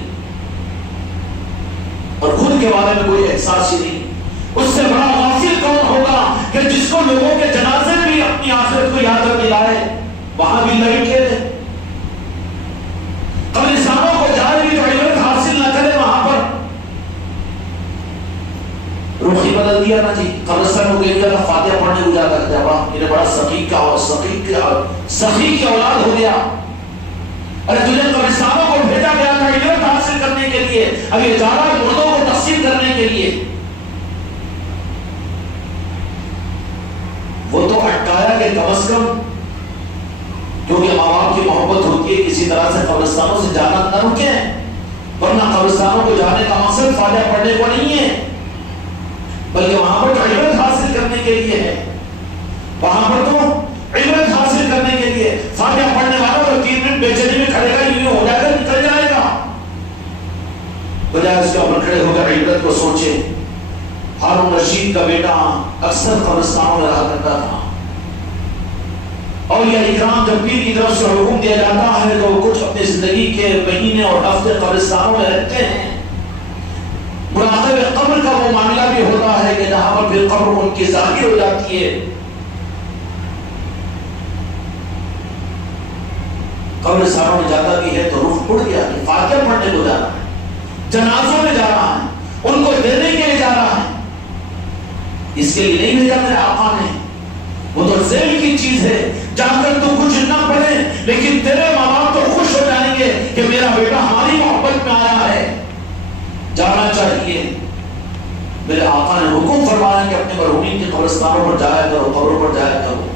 اور خود کے بارے میں کوئی احساس ہی نہیں. اس سے بڑا غافل کون ہوگا کہ جس کو لوگوں کے جنازے بھی اپنی آخرت کو یاد رکھ دلائے، وہاں بھی لڑکے قبرستانوں کو جائے بھی تو عبرت حاصل نہ کرے. وہاں پر روحی بدل دیا نا جی. قبرستان کو گیا تھا فاتحہ پڑھنے کو جاتا کرتے ابا یہ بڑا سخی کی اولاد ہو گیا. ارے تجھے قبرستانوں کو بھیجا گیا تھا عبرت حاصل کرنے کے لیے، اب یہ جا رہا ہے مردوں کو تقسیم کرنے کے لیے. وہ تو اٹکایا کہ کم از کم کیونکہ ماں باپ کی محبت ہوتی ہے کسی طرح سے قبرستانوں سے جانا نہ رکیں، ورنہ قبرستانوں کو جانے کا مقصد فاتحہ پڑھنے کو نہیں ہے بلکہ وہاں پر تو عبرت حاصل کرنے کے لیے ہے. وہاں پر تو عبرت حاصل کرنے کے لیے فاتحہ پڑھنے والا تو 3 منٹ بے چینی میں کھڑے گا یوں ہو جائے گا نکل جائے گا، بجائے اس کے اوپر کھڑے ہو کر عبرت کو سوچے. ہارون رشید کا بیٹا اکثر قبرستانوں میں رہا کرتا تھا اور یہ اکرام جب پیر کی طرف سے حکم دیا جاتا ہے تو کچھ اپنی زندگی کے مہینے اور ہفتے قبرستانوں میں رہتے ہیں. مراقب قبر کا وہ معاملہ بھی ہوتا ہے کہ جہاں پر پھر قبر ان کی ظاہر ہو جاتی ہے. قبرستانوں میں جاتا بھی ہے تو رخ اڑ گیا کہ فاتحہ پڑھنے کو جا رہا ہے، جنازوں میں جا رہا ہے، ان کو دینے کے لیے جا رہا ہے. اس کے لیے نہیں بھیجا میرے آقا نے. وہ تو ذیل کی چیز ہے، جا کر تو کچھ نہ پڑھے لیکن تیرے ماں باپ تو خوش ہو جائیں گے کہ میرا بیٹا ہماری محبت میں آیا ہے. جانا چاہیے. میرے آقا نے حکم فرمایا کہ اپنے مرحومین کے قبرستانوں پر جایا کرو، قبروں پر جایا کرو.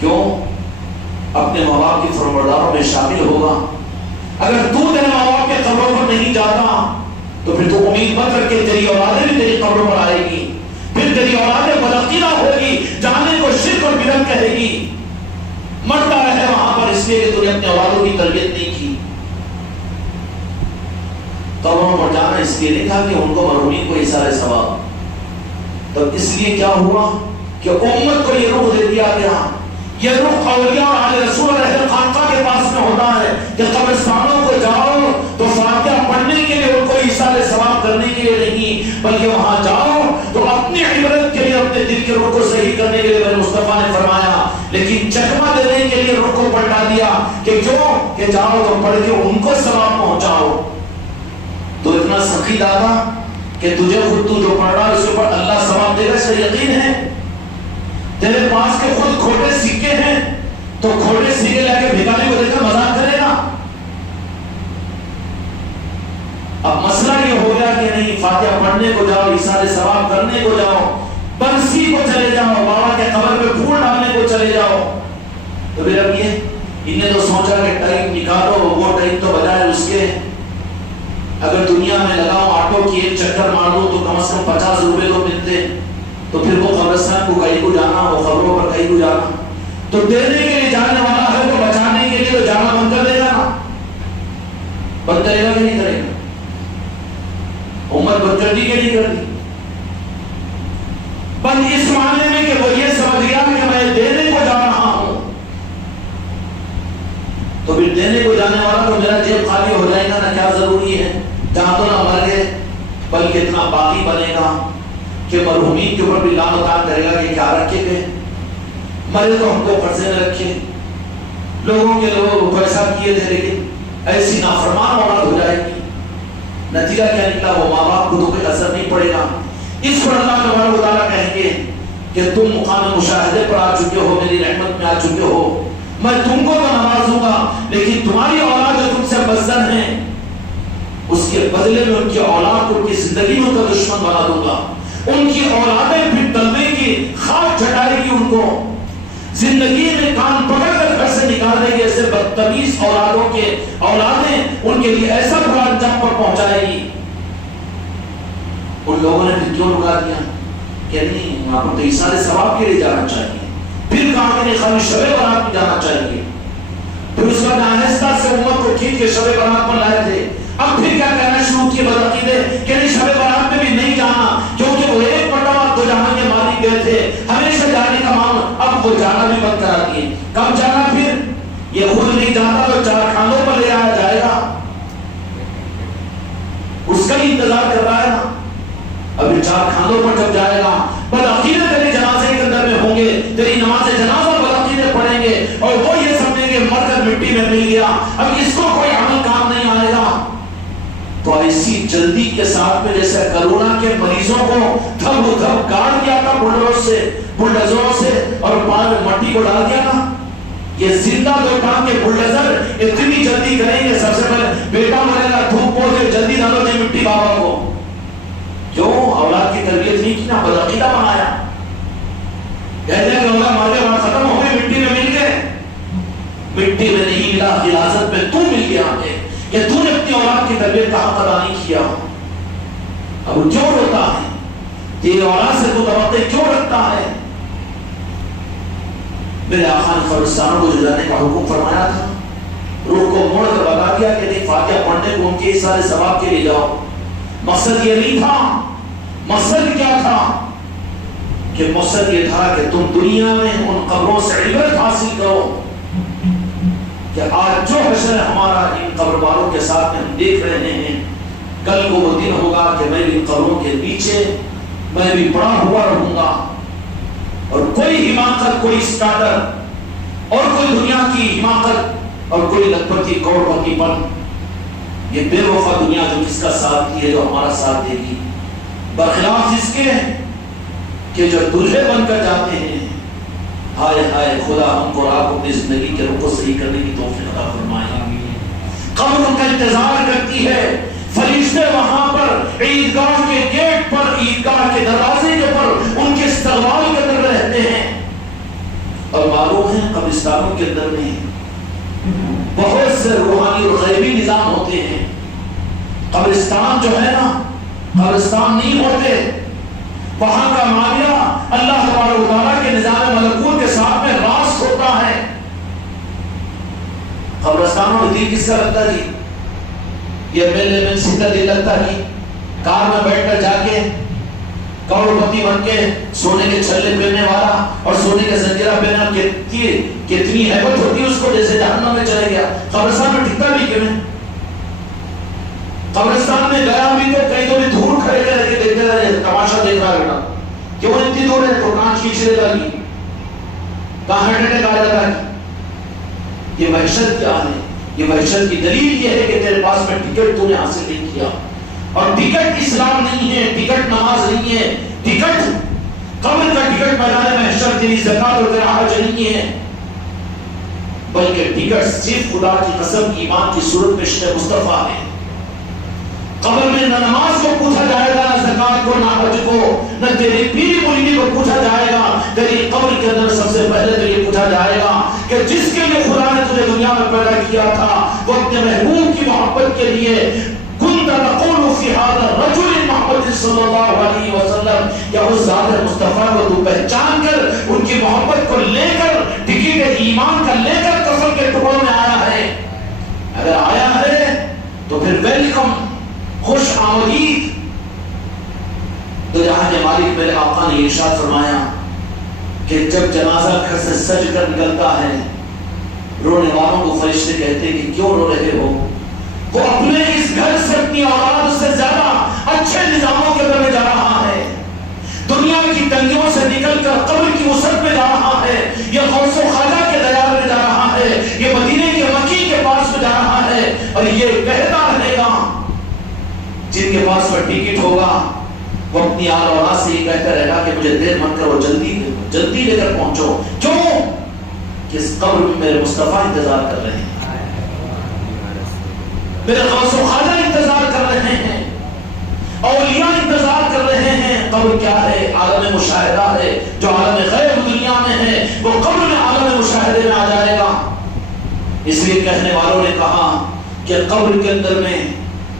کیوں؟ اپنے ماں باپ کی فرمانبرداروں میں شامل ہوگا. اگر تو تیرے ماں باپ کے قبروں پر نہیں جاتا تو پھر تو امید مت رکھ کے تیری اولادیں بھی تیری قبروں پر آئے گی، پھر تیری اولادیں بدعقیدہ ہوگی، جانے کو شرک اور بدعت کہے گی، مرتا رہے وہاں پر اس لیے کہ تو نے اپنے اولادوں کی تربیت نہیں کی. قبروں پر جانا اس لیے نہیں تھا کہ ان کو مرحومین کو اثار ثواب، تب اس لیے کیا ہوا کہ امت کو یہ رخ دے دیا گیا. یہ رخ اولیاء اور اہل رسول اور اہل خانقاہ کے پاس میں ہوتا ہے کہ قبرستانوں کو جاؤ تو فاتحہ پڑھنے کے لیے ان کو اثار ثواب کرنے کے لیے نہیں بلکہ وہاں جاؤ تو اپنی عبرت کے لیے اپنے دل کے رخ کو صحیح کرنے کے لیے میرے مصطفیٰ نے فرمایا. لیکن چکمہ دینے کے لیے رخ کو پلٹا دیا کہ کیوں کہ جاؤ تو پڑھ کے ان کو ثواب پہنچاؤ. تو اتنا سخی دادا کہ تجھے خود تو جو پڑھ رہا ہے اس کے اوپر اللہ ثواب دے گا، اس کا یقین ہے. تیرے پاس کے خود کھوٹے سکے ہیں تو کھوٹے سکے لے کے بھکاری کو دیکھ کر مذاق کرے گا. اب مسئلہ یہ ہو گیا کہ نہیں فاتحہ پڑھنے کو جاؤ، اثار ثواب کرنے کو جاؤ، برسی کو چلے جاؤ، بابا کے قبر پہ پھول ڈالنے کو چلے جاؤ. تو پھر اب یہ انہیں تو سوچا کہ ٹائم نکالو، وہ ٹائم تو بجائے اس کے اگر دنیا میں لگاؤ آٹو کی ایک چکر مار دو تو کم از کم 50 روپے تو ملتے. تو پھر وہ قبرستان کو کہیں کو جانا، وہ قبروں پر کہیں کو جانا. تو دینے کے لیے جانے والا ہے تو بچانے کے لیے تو جانا بند کر دے گا نا. بند کرے گا کہ نہیں کرے گا؟ امت بدکردی کے لیے کر دی. بند اس معنی میں کہ وہ یہ سمجھ گیا کہ میں دینے کو جا رہا ہوں تو پھر دینے کو جانے والا تو میرا جیب خالی ہو جائے گا نا. کیا ضروری ہے؟ جہاں تو نہ مر گئے بلکہ اتنا باقی بنے گا کہ مرحومین کے اوپر بھی لام تان کرے گا کہ کیا رکھے گئے، مرے تو ہم کو قرضے میں رکھے، لوگوں کے لوگ پیسہ کیے تھے لیکن ایسی نافرمان اولاد ہو جائے گی. نتیجہ کیا نکلا؟ وہ ماں باپ کو تو کوئی اثر نہیں پڑے گا. اس پر اللہ تبارک و تعالیٰ کہیں گے کہ تم مقام مشاہدے پر آ چکے ہو، میری رحمت میں آ چکے ہو، میں تم کو تو نوازوں گا، لیکن تمہاری اولاد جو تم سے بدزن ہے اس کے بدلے میں ان کی اولاد کو ان کی زندگی میں ان کا دشمن بنا دوں گا. ان کی اولادیں پھر تلوے کی خاک چھٹائے گی، ان کو زندگی میں کان پکڑ کر گھر سے نکال دے گی. ایسے بدتمیز اولادوں کے اولادیں ان کے لیے ایسا برا انجام پر پہنچائے گی. ان لوگوں نے پھر کیوں رکا دیا کہ نہیں وہاں پر تو ایثار ثواب کے لیے جانا چاہیے. پھر کہا کہ نہیں خالی شب برات میں جانا چاہیے. پھر اس بعد آہستہ سے امت کو کھینچ کے شب برات پر لائے تھے. اب پھر کیا کہنا شروع کیے بدعقیدے کہ نہیں شب برات میں بھی نہیں جانا، کیونکہ وہ ایک مرتبہ دو جہاں کے مالک گئے تھے، ہمیشہ جانے کا معاملہ، اب وہ جانا بھی بند کرا دیے. کب جانا؟ پھر یہ خود نہیں جاتا تو چار خانوں پر لے آیا جائے گا، اس کا ہی انتظار کر رہا ہے نا. ابھی چار خانوں پر جب جائے گا بدعقیدے تیرے جنازے کے اندر میں ہوں گے، تیری نماز جنازہ بدعقیدے پڑھیں گے اور وہ یہ سمجھیں گے مر کر مٹی میں مل گیا، اب اس کو کوئی عمل کام نہیں آئے گا. تو ایسی جلدی کے ساتھ میں جیسے کرونا کے مریضوں کو دھب دھب گاڑ دیا تھا بلڈوزروں سے اور بعد میں مٹی کو ڈال دیا نا، یہ زندہ دو ٹانگ کے بلڈوزر اتنی جلدی کریں گے. سب سے پہلے بیٹا مرے گا، دھوپ پو کے جلدی ڈالو جی مٹی بابا کو. کیوں؟ اولاد کی تربیت نہیں کی نا، بدعقیدہ بنایا. کہتے ہیں کہ اولاد مر گئے، بات ختم ہو گئی، مٹی میں مل گئے. مٹی میں نہیں ملا، غلاظت میں تو مل گیا ہے کہ تو نے اپنی اولاد کی تربیت کا حق ادا نہیں کیا. اب وہ کیوں روتا ہے؟ یہ اولاد سے تو توقع کیوں رکھتا ہے؟ میرے آقا نے قبرستانوں کو جلانے کا حکم فرمایا تھا، روح کو موڑ کر بتا دیا کہ نہیں فاتحہ پڑھنے کو ان کے سارے ثواب کے لیے جاؤ. مقصد یہ نہیں تھا. مقصد کیا تھا؟ کہ مقصد یہ تھا کہ تم دنیا میں ان قبروں سے عبرت حاصل کرو کہ آج جو حشر ہمارا ان قبر والوں کے ساتھ میں ہم دیکھ رہے ہیں، کل کو وہ دن ہوگا کہ میں بھی ان قبروں کے پیچھے میں بھی پڑا ہوا رہوں گا، اور کوئی حماقت، کوئی اسٹارٹر اور کوئی دنیا کی حماقت اور کوئی لکھپتی کروڑپتی پن، یہ بے وفا دنیا جو جس کا ساتھ دی ہے، جو ہمارا ساتھ دے گی، برخلاف اس کے کہ جو دلہے بن کر جاتے ہیں. ہائے ہائے خدا ہم کو آپ اپنی زندگی کے رخ کو صحیح کرنے کی توفیق عطا فرمائے. قبر ان کا انتظار کرتی ہے، فرشتے وہاں پر عیدگاہ کے گیٹ پر، عیدگاہ کے دروازے کے پر ان کے استقبال کے اندر رہتے ہیں. اور معلوم ہے قبرستانوں کے اندر میں بہت سے روحانی اور غیبی نظام ہوتے ہیں. قبرستان جو ہے نا، قبرستان نہیں ہوتے، وہاں کا معاملہ اللہ تبارک و تعالیٰ کے نظام ملکوت کے ساتھ میں راست ہوتا ہے. قبرستانوں میں دل کس کا لگتا جی؟ یہ میلے میں سیدھا دل لگتا جی؟ کار میں بیٹھ کر جا کے کروڑپتی بن کے سونے کے چھلے پہننے والا اور سونے کے زنجیرہ پہننا کتنی ہیبت ہوتی ہے اس کو، جیسے جہنم میں چلے گیا. قبرستان میں ٹکتا بھی کیوں ہے؟ قبرستان میں گیا بھی تو کہیں تو بھی دور کھڑے رہ کے دیکھتے رہے، تماشا دیکھ رہا ہے. کیوں اتنی دور ہے؟ تو کان کھینچ لے گا، کہاں ہٹنے کا جاتا ہے. یہ وحشت کیا ہے؟ یہ وحشت کی دلیل یہ ہے کہ تیرے پاس میں ٹکٹ تو نے حاصل نہیں کیا. اور ٹکٹ اسلام نہیں ہے، ٹکٹ نماز نہیں ہے، ٹکٹ قبر کا ٹکٹ میدان محشر تیری زکات اور تیرا حج نہیں ہے، بلکہ ٹکٹ صرف خدا کی قسم ایمان کی صورت میں عشق مصطفیٰ ہے. قبر میں نہ نماز کو پوچھا جائے گا، نہ زکات کو، نہ حج کو، نہ تیری پیری مریدی کو پوچھا جائے گا. تیری قبر کے اندر سب سے پہلے تو یہ پوچھا جائے گا کہ جس کے لیے خدا نے تجھے دنیا میں پیدا کیا تھا، وہ اپنے محبوب کی محبت کے لیے كنت تقول في هذا الرجل محمد صلی اللہ علیہ وسلم، یا اس ذات مصطفیٰ کو تو پہچان کر ان کی محبت کو لے کر ٹکٹ ایمان کا لے کر کفن کے ٹکڑوں میں آیا ہے. اگر آیا ہے تو پھر ویلکم، خوش آمدید. تو جہاں کے مالک میرے آقا نے ارشاد فرمایا کہ جب جنازہ گھر سے سج کر نکلتا ہے، رونے والوں کو فرشتے کہتے ہیں کہ کیوں رو رہے ہو؟ وہ اپنے اس گھر سے اپنی اولاد سے زیادہ اچھے نظاموں کے اندر جا رہا ہے، دنیا کی تنگیوں سے نکل کر قبر کی وسعت میں جا رہا ہے، یہ غوث و خواجہ کے دیار میں جا رہا ہے، یہ مدینے کے مکی کے پاس میں جا رہا ہے. اور یہ کہتا رہے گا جن کے پاس میں ٹکٹ ہوگا وہ اپنی آل اولاد سے یہ کہتا رہے گا کہ مجھے دیر مت کرو، جلدی لے کر پہنچو. کیوں کہ اس قبر میں میرے مصطفیٰ انتظار کر رہے ہیں، میرے غوث و خواجہ انتظار کر رہے ہیں، اولیاء انتظار کر رہے ہیں۔ قبر کیا ہے؟ عالم مشاہدہ ہے۔ جو عالم غیب دنیا میں ہے وہ قبر میں عالم مشاہدے میں آ جائے گا۔ اس لیے کہنے والوں نے کہا کہ قبر کے اندر میں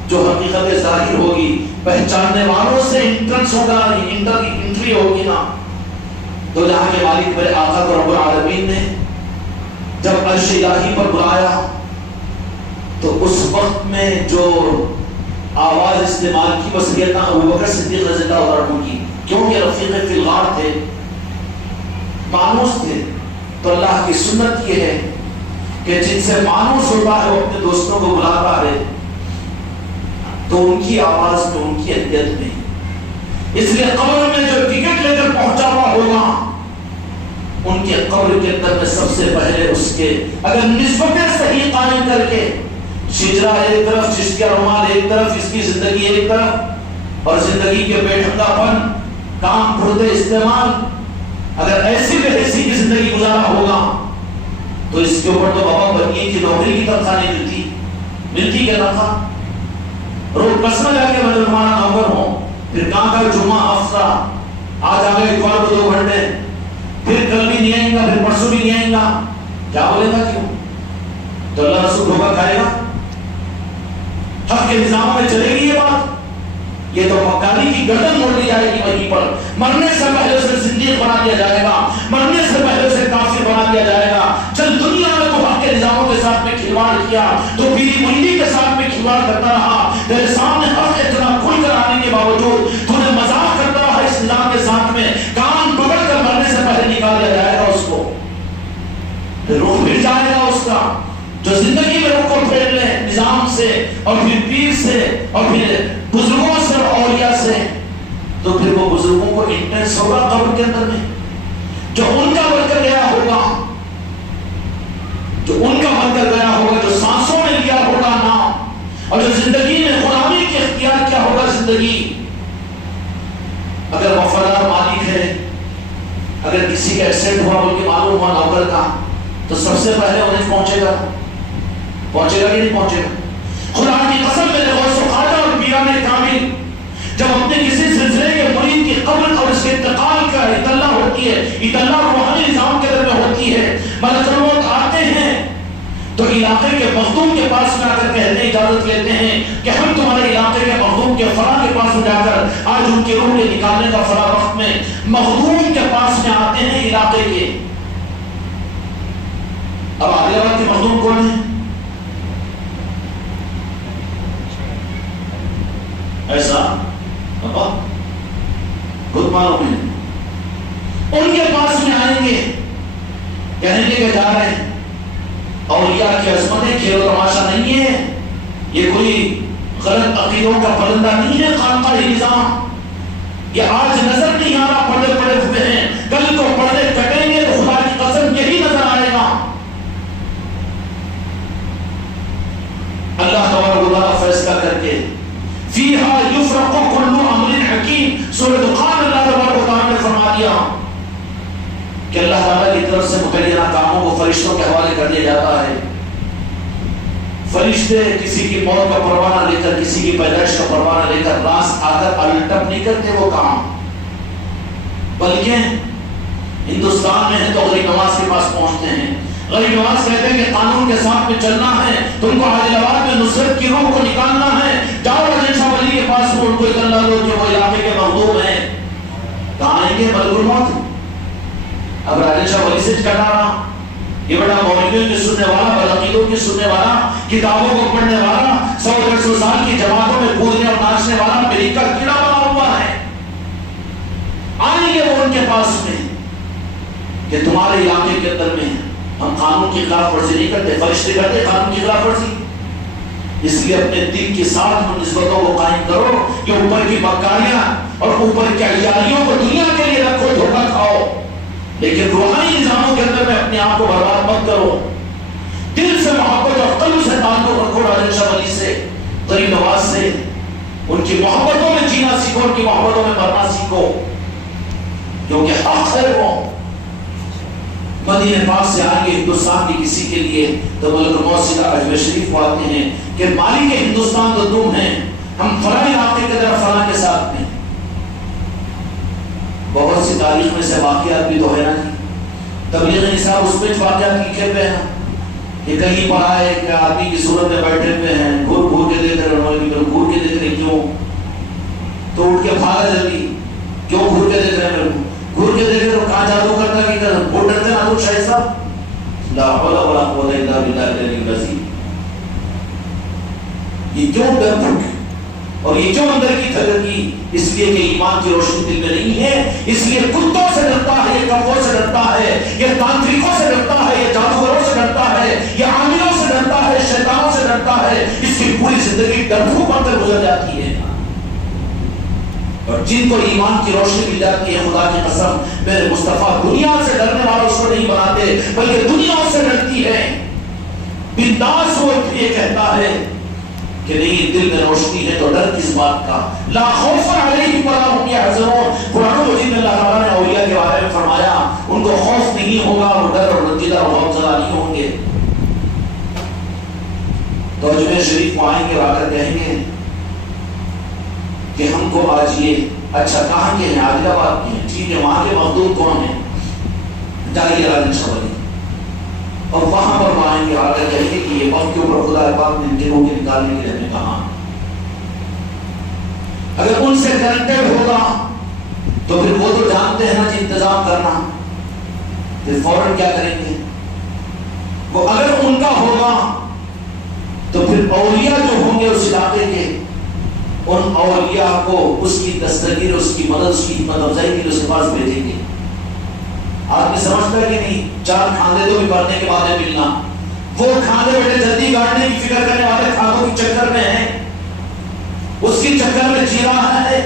جو حقیقت ظاہر ہوگی، پہچاننے والوں سے انٹرنس ہوگا، انٹری ہوگی نا، تو جہاں کے مالک میرے آقا کو رب العالمین نے جب عرش الہی پر بلایا تو اس وقت میں جو آواز استعمال کی وہ سیدنا ابوبکر صدیق رضی اللہ عنہ کی، کیونکہ رفیق فی الغار تھے، مانوس تھے۔ تو اللہ کی سنت یہ ہے کہ جن سے مانوس ہوتا ہے وہ اپنے دوستوں کو بلاتا ہے، تو ان کی آواز میں، ان کی اہمیت میں، اس لیے قبر میں جو ٹکٹ لے کر پہنچا ہوا ہوگا ان کے قبر کے اندر میں سب سے پہلے اس کے اگر نسبتیں صحیح قائم کر کے، شجرا ایک طرف، جس کا رومال ایک طرف، اس کی زندگی ایک طرف، اور زندگی کے بے ڈھنگا پن، کام پھرتے استعمال، اگر ایسی بے حسی کی زندگی گزارا ہوگا تو اس کے اوپر تو بابا بنیے کی نوکری کی تنخواہ نہیں ملتی کیا تنخواہ؟ روز قسمہ جا کے میں تمہارا نوکر ہوں، پھر کہاں کا جمعہ ہفتہ آج آ گئے اتوار کو 2 گھنٹے، پھر کل بھی نہیں آئیں گا، پھر پرسوں بھی نہیں آئیں گا، کیا بولے گا؟ کیوں؟ تو اللہ رسول دھوکہ کھائے گا؟ حق کے نظام میں چلے گی یہ بات؟ یہ تو مکانی کی گردن موڑ دی جائے گی وہیں پر۔ مرنے سے پہلے اسے صدیق بنا دیا جائے گا، مرنے سے پہلے اسے کافر بنا دیا جائے گا۔ جب دنیا میں تو حق کے نظاموں کے ساتھ میں کھلواڑ کیا تو پیری مہینے کے ساتھ میں کھلواڑ کرتا رہا، تیرے سامنے حق اتنا کھل کر آنے کے باوجود تو نے مذاق کرتا رہا اس نظام کے ساتھ میں، کان پکڑ کر مرنے سے پہلے نکال دیا جائے گا اس کو، پھر روح پھر جائے گا اس کا۔ جو زندگی میں روح کو پھیر لے نظام سے اور پھر پیر سے اور پھر بزرگوں سے اور اولیاء سے، تو پھر وہ بزرگوں کو انٹرنس ہوگا قبر کے اندر میں، جو ان کا بن کر گیا ہوگا، جو ان کا بن کر گیا ہوگا، جو سانسوں میں لیا ہوگا نام، اور جو زندگی میں غلامی کے اختیار کیا ہوگا زندگی۔ اگر وفادار مالک ہے، اگر کسی کا ایکسیڈنٹ ہوا بلکہ معلوم ہوا نوکر کا، تو سب سے پہلے انہیں پہنچے گا کہ نہیں پہنچے گا؟ خدا کی قسم میرے غوث و خواجہ اور پیران کامل جب اپنے کسی سلسلے کے مرید کی قبر اور اس کے انتقال کا اطلاع ہوتی ہے، اطلاع روحانی نظام کے در میں ہوتی ہے، ملک الموت آتے ہیں تو علاقے کے مخدوم کے پاس میں آ کر کہتے اجازت لیتے ہیں کہ ہم تمہارے علاقے کے مخدوم کے فلاں کے پاس میں جا کر آج ان کی روح کے نکالنے کا فلاں وقت میں مخدوم کے پاس میں آتے ہیں علاقے کے۔ اب عادل آباد کے مخدوم کون ہیں؟ ایسا خود معلوم ہے، ان کے پاس میں آئیں گے، کہیں گے کہ جا رہے ہیں، اولیاء کی عظمتیں کھیل و تماشا نہیں ہے، یہ کوئی غلط عقیدوں کا پرندہ نہیں ہے خانقاہی نظام، یہ آج نظر نہیں آ رہا پردے پڑے ہوئے ہیں، کل کو پردے کٹیں گے تو خدا کی قسم یہی نظر آئے گا۔ اللہ تبارک و تعالیٰ فیصلہ کر کے فیہا یفرق کل امر حکیم، سورہ دخان اللہ تبارک و تعالیٰ نے فرما دیا کہ اللہ تعالیٰ کی طرف سے متعینہ کاموں کو فرشتوں کے حوالے کر دیا جاتا ہے۔ فرشتے کسی کی موت کا پروانہ لے کر، کسی کی پیدائش کا پروانہ لے کر راست آ کر الٹپ نہیں کرتے وہ کام، بلکہ ہندوستان میں ہے تو غریب نواز کے پاس پہنچتے ہیں، غریب نواز کہتے ہیں کہ قانون کے ساتھ میں چلنا ہے، تم کو عادل آباد میں نصرت کی روح کو نکالنا ہے، جاؤ راجن شاہ ولی کے پاس میں ان کو اطلاع دو کہ وہ علاقے کے مخدوم ہیں۔ کہاں آئیں گے؟ ملک الموت۔ اب راجن شاہ ولی سے کہنا رہا یہ بڑا مولویوں کی سننے والا، بدعقیدوں کی سننے والا، کتابوں کو پڑھنے والا، 100-150 سال کی جماعتوں میں کودنے اور ناچنے والا امریکہ کیڑا بنا ہوا ہے۔ آئیں گے وہ ان کے پاس میں کہ تمہارے علاقے کے اندر میں ہم قانون کی خلاف ورزی نہیں کرتے، فرشتے کرتے قانون کی خلاف ورزی، اس لیے اپنے دل کے ساتھ ان نسبتوں کو قائم کرو کہ اوپر کی مکاریاں اور اوپر کی عیاریوں کو دنیا کے لیے رکھو، دھوکہ کھاؤ، لیکن روحانی نظاموں کے اندر میں اپنے آپ کو برباد مت کرو۔ دل سے محبت اور قلب سے تعلق رکھو، راجن شاہ ولی سے، غریب نواز سے، ان کی محبتوں میں جینا سیکھو، ان کی محبتوں میں مرنا سیکھو، کیونکہ حق ہے وہ مدینہ پاک سے آئیں گے ہندوستان کی کسی کے لیے تو ملک الموت سیدھا اجمیر شریف کو آتے ہیں کہ مالک ہندوستان تو تم ہیں، ہم فلاں علاقے کی طرف فلاں کے ساتھ میں. بہت سی تاریخ میں سے واقعات بھی تو ہے نا. تبلیغ نصاب اس پہ واقعات لکھے ہوئے ہیں کہ کہیں پڑھا ہے کہ آدمی کی صورت میں بیٹھے ہوئے ہیں، گھور گھور کے دیکھ رہے، گھور کے دیکھ رہے کیوں؟ تو اٹھ کے بھاگا جلدی. کیوں گھور کے دیکھ رہے ہیں؟ گھور کے دیکھ رہے ہو کہاں جادو کرتا کہ بہت ڈرتے نا تو شاہد صاحب. لا حول ولا قوت الا باللہ العلی العظیم. یہ کیوں ڈر پھٹ اور یہ کیوں اندر کی تھککی؟ اس لیے کہ ایمان کی روشنی دل میں نہیں ہے. اس لیے کتوں سے ڈرتا ہے، یہ کفوں سے ڈرتا ہے، یہ تانترکوں سے ڈرتا ہے، یہ جادوگروں سے ڈرتا ہے، یہ عاملوں سے ڈرتا ہے، شیطانوں سے ڈرتا ہے. اس کی پوری زندگی ڈر پھوک بن کر گزر جاتی ہے. اور جن کو ایمان کی روشنی مل جاتی ہے، خدا کی قسم میرے مصطفیٰ دنیا سے ڈرنے والوں کو نہیں بناتے بلکہ دنیا سے ڈرتی ہے. بنداس وہ یہ کہتا ہے کہ نہیں دل میں روشنی ہے تو ڈر کس بات کا. لا خوف علیہم ولا هم يحزنون. قرآن مجید میں اللہ تعالیٰ نے اولیاء کے بارے میں فرمایا ان کو خوف نہیں ہوگا، وہ ڈر اور رنجیدہ اور غمزدہ نہیں ہوں گے. تو اجمیر شریف کو آئیں گے اور آ کر کہیں گے کہ ہم کو آج یہ اچھا کہاں کے ہیں؟ عادل آباد کے ہیں. ٹھیک ہے، وہاں کے مخدوم کون ہیں؟ جائیے راجن شوری. اور وہاں پر آئیں گے، آ کر کہیں گے کہ یہ وقت کے اوپر خدا پاک نے دلوں کے نکالنے کے لیے ہمیں کہا. اگر ان سے کنیکٹڈ ہوگا تو پھر وہ تو جانتے ہیں نا جی انتظام کرنا، پھر فوراً کیا کریں گے وہ. اگر ان کا ہوگا تو پھر اولیاء جو ہوں گے اس علاقے کے، ان اولیاء کو اس کی دستگیر، اس کی مدد، اس کی حکمت افزائی کے لیے اس کے پاس بھیجیں گے. آدمی سمجھتا ہے کہ نہیں 4 کھاندے تو بھی پڑھنے کے بعد ملنا. وہ کھاندے بیٹے جلدی گاڑنے کی فکر کرنے والے کھانوں کی چکر میں ہیں، اس کی چکر میں جی رہا ہے.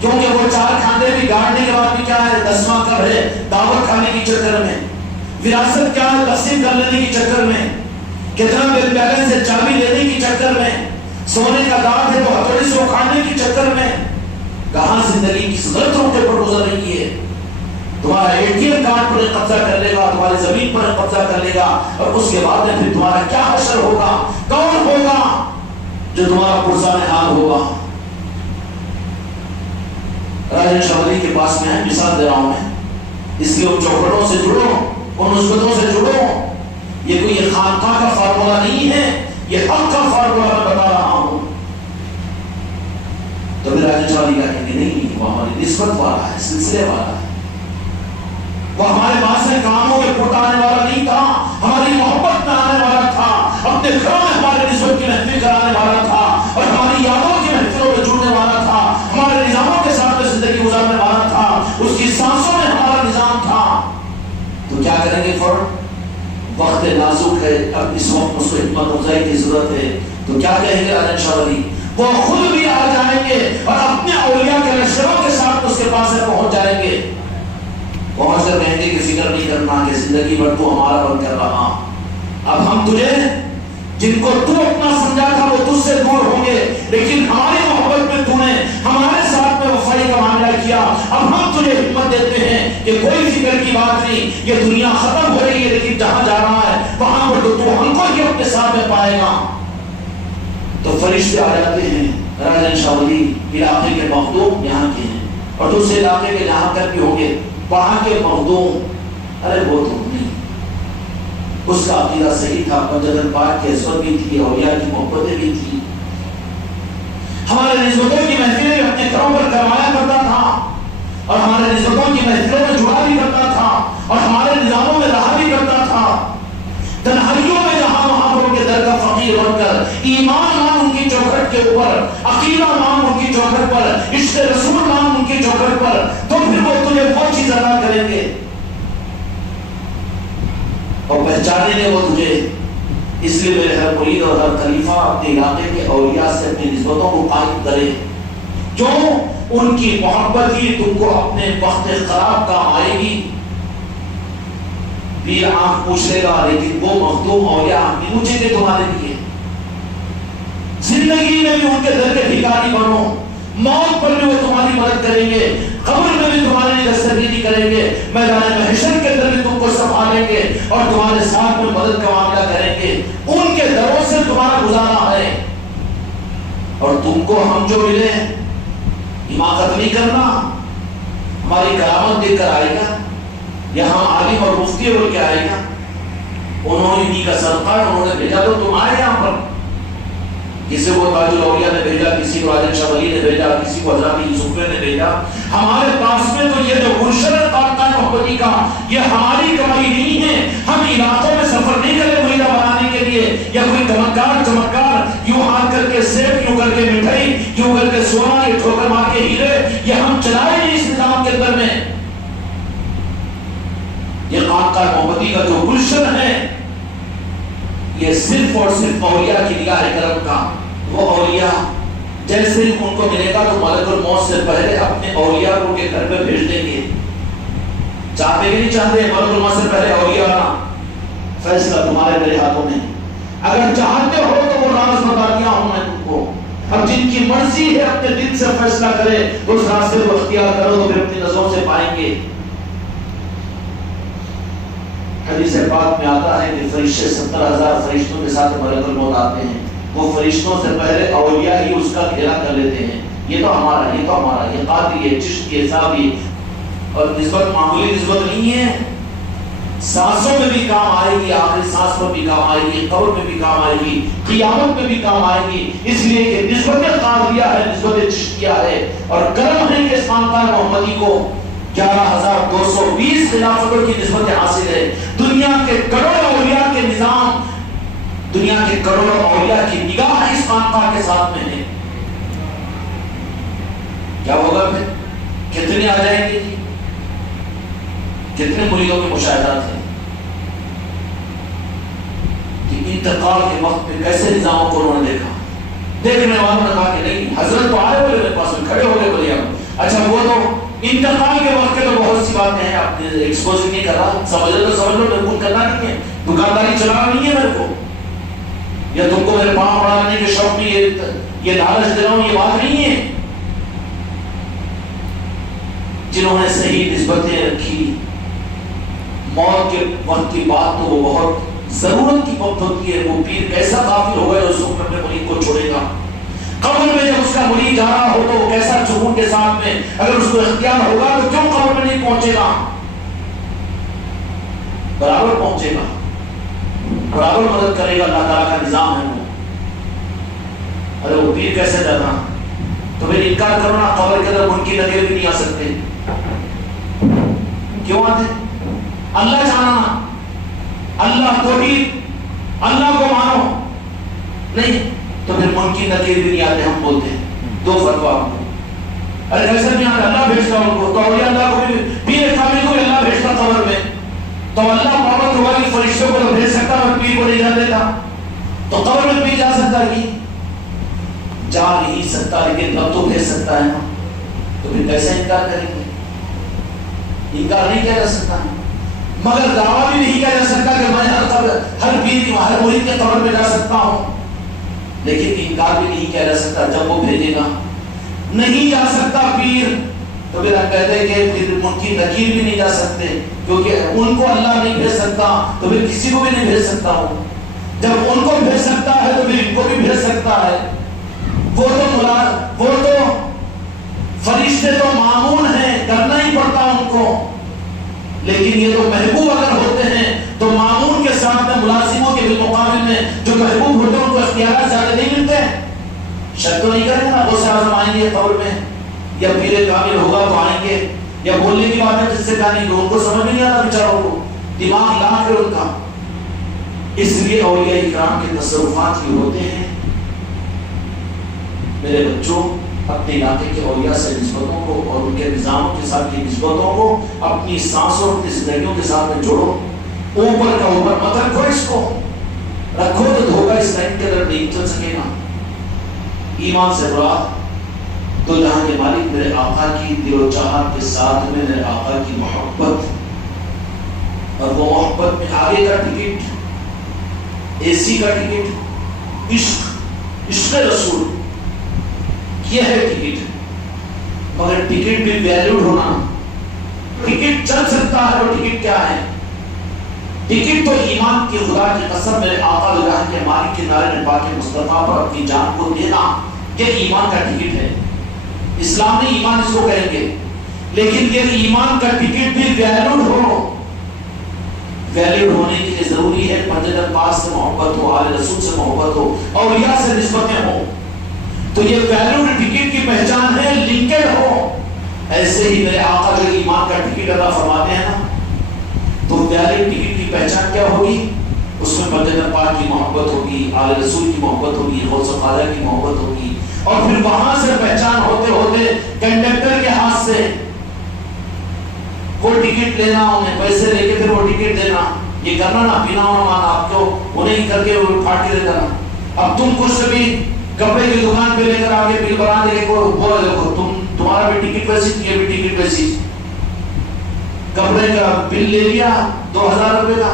کیونکہ وہ 4 کھاندے بھی گاڑنے کے بعد بھی کیا ہے 10واں کب ہے دعوت کھانے کی چکر میں، وراثت کیا ہے تقسیم کر لینے کی چکر میں، کتنا بل بیلنس ہے چابی لینے کی چکر میں، سونے کا دانت ہے تو ہتھوڑی سے اکھاڑنے کی چکر میں. کہاں زندگی کس غلط روٹے پر گزر رہی ہے. تمہارا ATM کارڈ پر قبضہ کر لے گا، تمہاری زمین پر قبضہ کر لے گا، اور اس کے بعد میں پھر تمہارا کیا حشر ہوگا؟ کون ہوگا جو تمہارا پرسان حال ہوگا؟ راجن شوری کے پاس میں ہے، مثال دے رہا ہوں میں، اس لیے ان چوکھٹوں سے جڑو، ان نسبتوں سے جڑو. یہ کوئی خانقاہ کا فارمولہ نہیں ہے، یہ حق کا فارمولہ میں بتا رہا ہوں. تو میرا راجن شوری کا کہتے نہیں، وہ ہماری نسبت والا ہے، سلسلے والا ہے. وہ ہمارے پاس سے کاموں میں پھٹانے والا نہیں تھا، ہماری محبت میں آنے والا تھا، اپنے گھروں میں ہمارے نسبت کی محفل کرانے والا تھا، اور ہماری یادوں کی محفلوں میں جڑنے والا تھا، ہمارے نظاموں کے ساتھ میں زندگی گزارنے والا تھا، اس کی سانسوں میں ہمارا نظام تھا. تو کیا کریں گے فوراً؟ وقت نازک ہے، اب اس وقت اس کو حکمت افزائی کی ضرورت ہے. تو کیا کہیں گے راجن شوری؟ وہ خود بھی آ جائیں گے اور اپنے اولیاء کے لشکروں کے ساتھ اس کے پاس پہنچ جائیں گے. پہنچ کر کہیں گے کہ فکر نہیں کرنا کہ زندگی بھر تو ہمارا بن کر رہا، اب ہم تجھے جن کو تو اپنا سمجھا تھا وہ تجھ سے دور ہوں گے، لیکن ہماری محبت میں تو نے ہمارے ساتھ میں وفائی کا معاملہ کیا. اب ہم تجھے حکمت دیتے ہیں کہ کوئی فکر کی بات نہیں، یہ دنیا ختم ہو رہی ہے لیکن جہاں جا رہا ہے وہاں پر تو ہم کو ہی اپنے ساتھ میں پائے گا. تو فرشتے آ جاتے ہیں. راجن شوری علاقے کے مخدوم یہاں کے ہیں، اور دوسرے علاقے کے جہاں تک بھی ہوں گے وہاں کے مخدوم. ارے وہ تو نہیں، اس کا عقیدہ صحیح تھا، پنجتن پاک کی عصمت بھی تھی، اولیاء کی محبتیں بھی تھی. ہمارے نسبتوں کی محفلیں اپنے گھروں پر کروایا کرتا تھا، اور ہمارے نسبتوں کی محفلوں میں جڑا بھی کرتا تھا، اور ہمارے نظاموں میں رہا بھی کرتا تھا. تنہائیوں میں جہاں وہاں پر ان کے در کا فقیر بن کر ایمان مان ان کی چوکھٹ کے اوپر، عقیدہ مان ان کی چوکھٹ پر، عشق رسول مان ان کی چوکھٹ پر، تو پھر وہ تجھے وہ چیز ادا کریں گے اور پہچانیں گے وہ تجھے. اس لیے میرے ہر مرید اور ہر خلیفہ اپنے علاقے کے اولیاء سے اپنی نسبتوں کو قائم کرے. جو ان کی محبت ہی تم کو اپنے وقت خراب کام آئے گی. پیر آنکھ پوچھ لے گا لیکن وہ مخدوم اولیاء آنکھ نہیں پوچھیں گے تمہارے لیے. زندگی میں بھی ان کے در کے بھکاری بنو، موت پر بھی وہ تمہاری مدد کریں گے، قبر میں بھی تمہارے لیے دستگیری کریں گے، میدان محشر کے اندر بھی تم کو اور تمہارے ساتھ میں مدد کا معاملہ کریں گے، ان کے دروں سے تمہارا گزارا ہے۔ اور تم کو ہم جو ملے حماقت نہیں کرنا، ہماری کرامت دیکھ کر آئے گا یا ہم عالم اور مفتی بول کے آئے گا، انہوں نے انہی کا صدقہ ہے، انہوں نے بھیجا تو تم آئے یہاں پر۔ کسی کو تاج الاولیاء نے بھیجا، کسی کو راجن شاہ ولی نے بھیجا، کسی کو حضرت یوسف نے بھیجا۔ ہمارے پاس میں تو یہ جو مرشد خاندان محمدی کا یہ ہماری کمائی نہیں ہے۔ ہم علاقوں میں سفر نہیں کرے مریدہ بنانے کے لیے، یا کوئی چمکار یوں ہاتھ کر کے سیب، یوں کر کے مٹھائی، یوں کر کے سونا، یہ ٹھوکر مار کے ہیرے، یہ ہم چلائے نہیں اس نظام کے اندر میں۔ یہ خاندان محمدی کا جو گلشن ہے یہ صرف اور صرف اولیاء کی نگاہ کرم کا، وہ اولیاء جیسے ان کو ملے گا تو ملک الموت سے پہلے اپنے اولیاء کو کے گھر پہ بھیج دیں گے۔ چاہتے بھی نہیں چاہتے ملک الموت سے پہلے اولیاء آنا، فیصلہ تمہارے میرے ہاتھوں میں۔ اگر چاہتے ہو تو وہ راز بتا دیا ہوں میں تم کو، اب جن کی مرضی ہے اپنے دل سے فیصلہ کرے تو اس راستے کو اختیار کرو تو پھر اپنی نظروں سے پائیں گے۔ حدیث پاک میں آتا ہے کہ فرشتے 70,000 فرشتوں کے ساتھ ملک الموت آتے ہیں، وہ فرشتوں سے پہلے اولیاء ہی اس کا گھیرا کر لیتے ہیں۔ یہ تو ہمارا، یہ تو ہمارا، یہ قادری ہے، چشتی ہے، صاحبی، اور نسبت معمولی نسبت نہیں ہے۔ سانسوں میں بھی کام آئے گی، آخری سانس میں بھی کام آئے گی، قبر میں بھی کام آئے گی، قیامت میں بھی کام آئے گی، اس لیے کہ نسبت قادریہ ہے، نسبت چشتیہ ہے، اور کرم ہے کہ اس خاندان محمدی کو 11,220 خلافتوں کی نسبت حاصل ہے۔ دنیا کے کروڑوں اولیاء کے نظام، دنیا کے کروڑوں اولیاء کی نگاہ اس خاندان کے ساتھ میں ہے۔ کیا ہوگا پھر؟ کتنے آ جائیں گے؟ کتنے مریدوں کے مشاہدات ہیں کہ انتقال کے وقت میں کیسے نظاموں کو انہوں نے دیکھا۔ دیکھنے والوں نے کہا کہ نہیں، حضرت تو آئے بولے میرے پاس میں، کھڑے ہو گئے بولے اچھا وہ تو انتقال کے وقت کے تو بہت سی باتیں ہیں، آپ نے ایکسپوز نہیں کر رہا، سمجھ لو تو سمجھ لو، نقول کرنا نہیں ہے، دکانداری چلانا نہیں ہے میرے کو، یا تم کو میرے پاؤں پڑھانے کے شوق میں یہ لالچ دے رہا ہوں، یہ بات نہیں ہے۔ جنہوں نے صحیح نسبتیں رکھی، موت کے وقت کی بات تو وہ بہت ضرورت کی وقت ہوتی ہے، وہ پیر کیسا غافل ہوگا جو اس وقت اپنے مرید کو چھوڑے گا۔ قبر میں جب اس کا مرید جا رہا ہو تو وہ کیسا سکون کے ساتھ میں، اگر اس کو اختیار ہوگا تو کیوں قبر میں نہیں پہنچے گا؟ برابر پہنچے گا، برابر مدد کرے گا، اللہ تعالیٰ کا نظام ہے وہ۔ ارے وہ پیر کیسے ڈرنا؟ تو پھر انکار کرو نا، قبر کے اندر منکر نکیر بھی نہیں آ سکتے، کیوں آتے؟ اللہ جانا، اللہ توحید، اللہ کو مانو، نہیں تو پھر منکر نکیر بھی نہیں آتے، ہم بولتے ہیں دو فتوا ہم کو۔ ارے کیسے نہیں آتے؟ اللہ بھیجتا ان کو، تو اولیاء اللہ کو بھی، پیر کامل کو اللہ بھیجتا قبر میں، تو اللہ محمد ہوا کہ فرشتوں کو تو بھیج سکتا اور پیر کو نہیں جانے دیتا، تو قبر میں پیر جا سکتا ہے؟ جا نہیں سکتا، لیکن اب تو بھیج سکتا ہے نا، تو پھر کیسے انکار کریں گے؟ انکار نہیں کیا جا سکتا، مگر دعویٰ بھی نہیں کیا جا سکتا کہ میں ہر پیر ہر مرید کے قبر میں جا سکتا ہوں، لیکن انکار بھی نہیں کیا جا سکتا جب وہ بھیجے گا۔ نہیں جا سکتا پیر تو پھر ہم کہتے ہیں کہ پھر منکر نکیر بھی نہیں جا سکتے، کیونکہ ان کو اللہ نہیں بھیج سکتا تو پھر کسی کو بھی نہیں بھیج سکتا ہوں۔ جب ان کو بھیج سکتا ہے تو پھر ان کو بھی بھیج سکتا ہے۔ وہ تو فرشتے تو معمون ہیں، کرنا ہی پڑتا ان کو، لیکن یہ تو محبوب اگر ہوتے ہیں تو معمون کے ساتھ میں ملازموں کے بالمقابل میں جو محبوب ہوتے ہیں ان کو اختیارات زیادہ نہیں ملتے ہیں۔ شک تو نہیں کریں گا، وہ سے اعظم آئیں گے قبر میں، یا پیر کامل ہوگا تو آئیں گے، یا بولنے کی بات ہے جس سے کہانی کہ ان کو سمجھ نہیں آتا بیچاروں کو، دماغ لاکھ ہے ان کا۔ اس لیے اولیاء کرام کے تصرفات ہی ہوتے ہیں۔ میرے بچوں، اپنے علاقے کے اولیاء سے نسبتوں کو اور ان کے نظاموں کے ساتھ کی نسبتوں کو اپنی سانسوں اور زندگیوں کے ساتھ میں جوڑو۔ اوپر کا اوپر مت رکھو، اس کو رکھو تو دھوکہ اس لائن کے اندر نہیں چل سکے گا۔ ایمان سے مراد تو جہاں کے مالک میرے آقا کی دل و چاہت کے ساتھ میں میرے آقا کی محبت، اور وہ محبت میں آگے کا ٹکٹ، اے سی کا ٹکٹ، عشق رسول، یہ ہے ٹکٹ۔ مگر ٹکٹ بھی ویلیڈ ہونا، ٹکٹ چل سکتا ہے، وہ ٹکٹ کیا ہے؟ ٹکٹ تو ایمان کی خدا کی قسم میرے آقا جہاں کے مالک کے نعرے میں پاک مصطفیٰ پر اپنی جان کو دینا یہ ایمان کا ٹکٹ ہے. اسلام میں ایمان اس کو کہیں گے، لیکن یہ ایمان کا ٹکٹ بھی ویلڈ ہو. ویلڈ ہونے کے لیے ضروری ہے پنجتن پاک سے محبت ہو، آل رسول سے محبت ہو، اولیاء سے نسبتیں ہوں. تو یہ ویلڈ ٹکٹ کی پہچان ہے لنکڈ ہو. ایسے ہی میرے آقا جو ایمان کا ٹکٹ ادا فرماتے ہیں نا، تو ویلڈ ٹکٹ کی پہچان کیا ہوگی؟ اس میں پنجتن پاک کی محبت ہوگی، آل رسول کی محبت ہوگی، غوث و خواجہ کی محبت ہوگی. اور پھر وہاں سے پہچان ہوتے ہوتے کنڈکٹر کے ہاتھ سے وہ ٹکٹ لینا، انہیں پیسے لے کے پھر وہ ٹکٹ دینا، یہ کرنا نا پینا ہونا آپ کو انہیں کر کے وہ پھاٹ کے دیتا نا. اب تم کچھ سے بھی کپڑے کی دکان پہ لے کر آگے بل بنا دے کو بول دیکھو تمہارا بھی ٹکٹ ویسی، یہ بھی ٹکٹ ویسی. کپڑے کا بل لے لیا 2000 روپے کا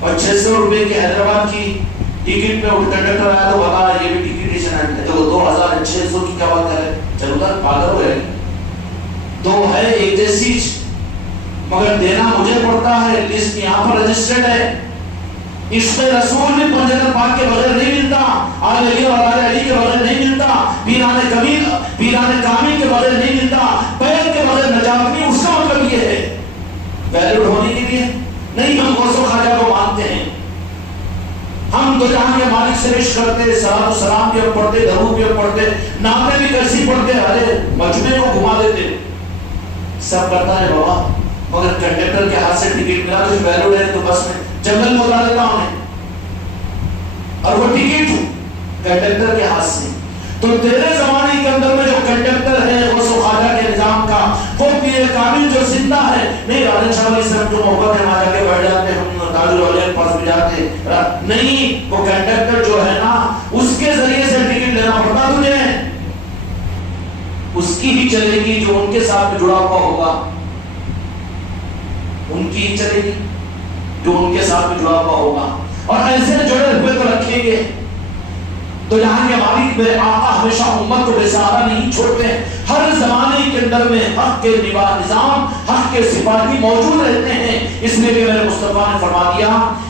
اور 600 روپے کی حیدرآباد کی ٹکٹ پہ کنڈکٹر آیا تو بتا یہ بھی ٹکٹ ہے تو 2600 کی کیا بات کرے. چلو تر پاگل ہو گئے. دو ہے ایک جیسی مگر دینا مجھے پڑتا ہے. لسٹ یہاں پر رجسٹرڈ ہے. اس میں رسول بھی پنجتن پاک کے بغیر نہیں ملتا، آل علی اور آل علی کے بغیر نہیں ملتا، پیران کامل کے بغیر نہیں ملتا، بیعت کے بغیر نجات نہیں. اس کا مطلب یہ ہے ویلڈ ہونے کے لیے نہیں ہم غوث و خواجہ کو مانتے ہیں، ہم تو جہاں کے مالک سے رشک کرتے، صلاۃ و سلام بھی پڑھتے، درود بھی پڑھتے، نعتیں بھی کیسی پڑھتے، ارے مجمع کو گھما دیتے، سب کرتا ہے بابا. مگر کنڈکٹر کے ہاتھ سے ٹکٹ ملا تو ویلڈ ہے تو بس میں جنگل میں اتار دیتا ہوں اور وہ ٹکٹ کنڈکٹر کے ہاتھ سے. تو تیرے زمانے کے اندر میں جو کنڈکٹر ہے غوث و خواجہ کے نظام کا، وہ پیر کامل جو زندہ ہے نہیں. راجن شاہ علیہ السلام جو محبت ہے وہاں جا کے بیٹھ جاتے، ہم تاج الاولیاء کے پاس بھی جاتے نہیں. وہ کنڈکٹر جو ہے نا اس کے ذریعے سے ٹکٹ لینا پڑتا تجھے. اس کی ہی چلے گی جو ان کے ساتھ جڑا ہوا ہوگا، ان کی ہی چلے گی جو ان کے ساتھ جڑا ہوا ہوگا. اور ایسے جڑے ہوئے تو رکھیں گے. تو یہاں کے مالک میرے آقا ہمیشہ امت کو بے سہارا نہیں چھوڑتے. ہر زمانے کے اندر میں حق کے نظام، حق کے سپاہی موجود رہتے ہیں. اس لیے بھی میرے مصطفیٰ نے فرما دیا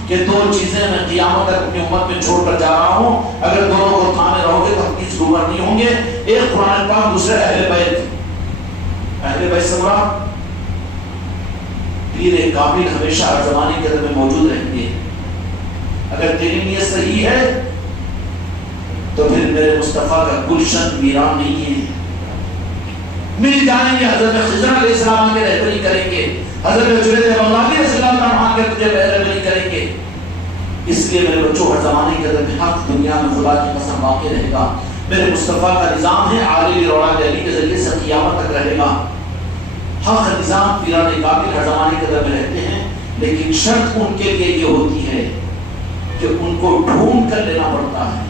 کہ دو چیزیں میں قیامت تک اپنی امت میں چھوڑ کر جا رہا ہوں، اگر دونوں کو تھامے رہو گے تو ہم کس گمراہ نہیں ہوں گے. ایک قرآن پاک، دوسرے اہل بیت. اہل بیت سے مراد پیر کامل ہمیشہ ہر زمانے کے اندر میں موجود رہیں گے. اگر تیری نیت صحیح ہے تو پھر میرے مصطفیٰ کا گلشن ویران نہیں ہے. مل جائیں گے، حضرت خضر علیہ السلام کے رہبری کریں گے، حضرت جنید بغدادی علیہ السلام کے تجھے رہبری کریں گے. اس لیے میرے بچوں ہر زمانے کے اندر میں حق دنیا میں خدا کی قسم واقع رہے گا. میرے مصطفیٰ کا نظام ہے علی روڑا علی کے ذریعے سے قیامت تک رہے گا. حق نظام پیران کامل ہر زمانے کے اندر میں رہتے ہیں، لیکن شرط ان کے لیے یہ ہوتی ہے کہ ان کو ڈھونڈ کر لینا پڑتا ہے،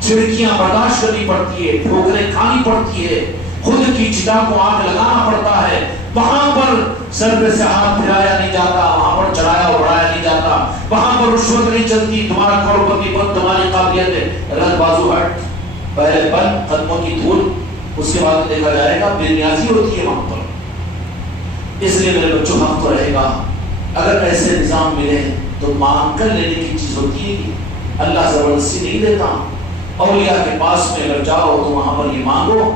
چھڑکیاں برداشت کرنی پڑتی ہے، ٹھوکریں کھانی پڑتی ہے، خود کی چتا کو آگ لگانا پڑتا ہے. وہاں پر سر پہ سے ہاتھ پھرایا نہیں جاتا، وہاں پر چڑھایا اڑایا نہیں جاتا، وہاں پر رشوت نہیں چلتی. تمہارا کروڑپتی بند، تمہاری قابلیت ہے، رد بازو ہٹ، پہلے بند، قدموں کی دھول، اس کے بعد دیکھا جائے گا. بے نیازی ہوتی ہے وہاں پر. اس لیے میرے بچوں حق تو رہے گا. اگر ایسے نظام ملے تو مانگ کر لینے کی چیز ہوتی ہے کہ اللہ زبردستی نہیں دیتا. اولیاء کے پاس میں اگر جاؤ تو وہاں پر یہ مانگو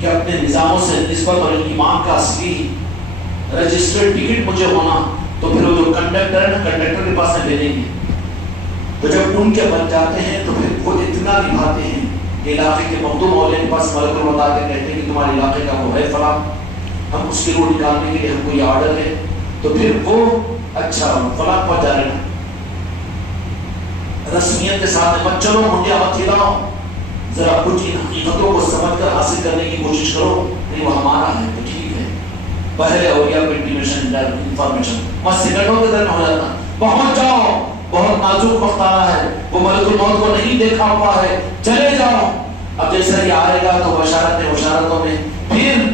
کہ اپنے نظاموں سے نسبت اور ایمان کا اصلی رجسٹرڈ ٹکٹ مجھے ہونا. تو پھر وہ جو کنڈکٹر ہے نا، کنڈکٹر کے پاس میں بھیجیں گے. تو جب ان کے بن جاتے ہیں تو پھر وہ اتنا نبھاتے ہیں کہ علاقے کے مخدوم اولیاء کے پاس ملک الموت آ کے کہتے ہیں کہ تمہارے علاقے کا وہ ہے فلاں، ہم اس کی روح نکالنے کے لیے ہم کو یہ آرڈر ہے. تو پھر وہ اچھا فلاں پہنچ جا رہے ہیں، رسمیت کے ساتھ مت چلو، منڈیا مت ہلاؤ، ذرا کچھ ان حقیقتوں کو سمجھ کر حاصل کرنے کی کوشش کرو. نہیں وہ ہمارا ہے تو ٹھیک ہے. پہلے اولیاء کو انٹیمیشن انفارمیشن بس سیکنڈوں کے درمیان ہو جاتا. پہنچ جاؤ، بہت نازک وقت آ رہا ہے، وہ ملک الموت کو نہیں دیکھا ہوا ہے، چلے جاؤ. اب جیسا یہ آئے گا تو بشارتوں میں پھر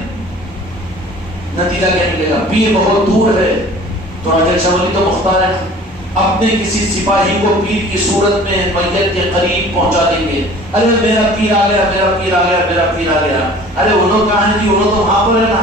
نتیجہ کیا ملے گا؟ پیر بہت دور ہے تو راجہ شاولی تو مختار ہے، اپنے کسی سپاہی کو پیر کی صورت میں میت کے قریب پہنچا دیں گے. ارے میرا پیر آ گیا، میرا پیر آ گیا، میرا پیر آ گیا. ارے انہوں کہاں ہے جی؟ انہوں تو وہاں پر ہے نا.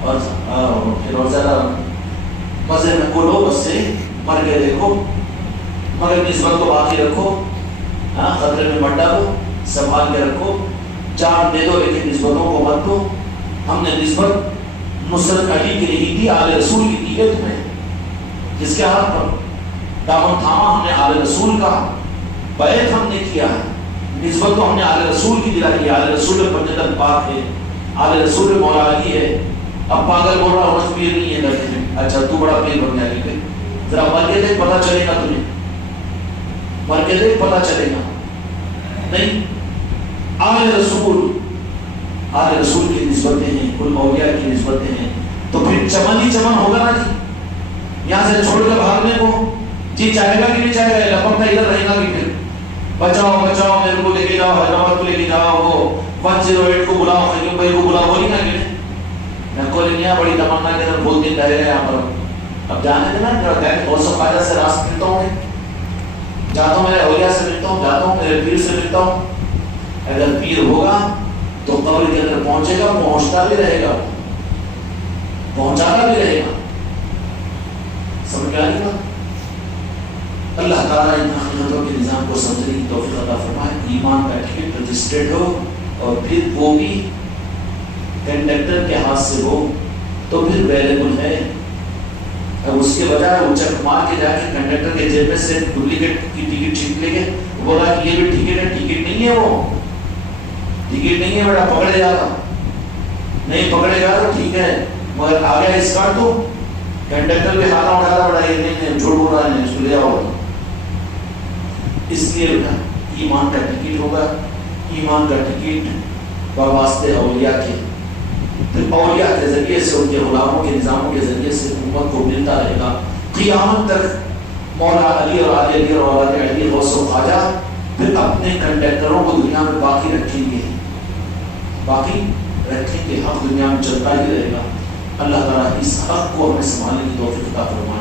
اور پھر اور زیادہ مزے میں کھولو، بس سے مر کے دیکھو، مگر نسبت کو باقی رکھو، خطرے میں مت ڈالو، سنبھال کے رکھو، جان دے دو لیکن نسبتوں کو مت دو۔ ہم نے نسبت نصرت علی کی نہیں دی، آل رسول کی دی ہے تمہیں، جس کے ہاتھ پر دامن تھاما ہم نے آل رسول کا، بیعت ہم نے کیا ہے، نسبت تو ہم نے آل رسول کی دلائی ہے، آل رسول پنجتن پاک ہے، آل رسول مولا علی ہے۔ اب پاگل بول رہا ہوں پیر نہیں ہے درجے میں، اچھا تو بڑا پیر بن جائے گا، ذرا مر کے دیکھ پتہ چلے گا تمہیں، مر کے دیکھ پتہ چلے گا۔ نہیں، آل رسول کی نسبتیں ہیں، کل اولیاء کی نسبتیں ہیں، تو پھر چمن ہی چمن ہوگا نا جی، یہاں سے چھوڑ کر بھاگنے کو جی چاہے گا کہ نہیں چاہے گا، لپکتا ادھر رہے گا کہ پھر بچاؤ بچاؤ میرے کو لے کے جاؤ، حیدرآباد کو لے کے جاؤ، وہ 108 کو بلاؤ، خیوم بھائی کو بلاؤ، بولی نا کہ میں کولینیا بڑی تمنا کے اندر بہت دن رہ گئے یہاں پر، اب جانے دینا، بہت سا فائدہ سے راست ملتا ہوں میں، جاتا ہوں میرے اولیاء سے ملتا ہوں، جاتا ہوں میرے پیر سے ملتا ہوں، اگر پیر ہوگا تو قبر کے اندر پہنچے گا، پہنچتا بھی رہے گا، پہنچانا بھی رہے گا، سمجھ آئے گا۔ اللہ تعالیٰ ان حقیقتوں کے نظام کو سمجھنے کی توفیق عطا فرمائے، ایمان کا ٹکٹ رجسٹرڈ ہو اور پھر وہ بھی کنڈکٹر کے ہاتھ سے ہو تو پھر اویلیبل ہے، اب اس کے بجائے وہ چک مار کے جا کے کنڈکٹر کے جیب میں سے ڈپلیکیٹ کی ٹکٹ چھینک لے گئے، بولا کہ یہ بھی ٹکٹ ہے، ٹکٹ نہیں ہے، وہ ٹکٹ نہیں ہے بیٹا، پکڑے جاتا، نہیں پکڑے گا تو ٹھیک ہے، مگر آ گیا اس کارڈ تو کنڈکٹر بھی ہاتھ اٹھاتا، بڑا یہ نہیں جھوٹ بول رہا ہے، اس کو لے آؤ۔ اس لیے بیٹا ایمان کا ٹکٹ ہوگا، ایمان کا ٹکٹ واسطے اولیاء کے، پھر اولیاء کے ذریعے سے ان کے غلاموں کے نظاموں کے ذریعے سے امت کو ملتا رہے گا قیامت تک۔ مولا علی اور آل علی اور اولاد علی غوث و خواجہ پھر اپنے کنڈکٹروں کو دنیا میں باقی رکھیں گے، باقی رکھیں گے، حق دنیا میں چلتا ہی رہے گا۔ اللہ تعالیٰ اس حق کو ہمیں سنبھالنے کی توفیق عطا فرمائے۔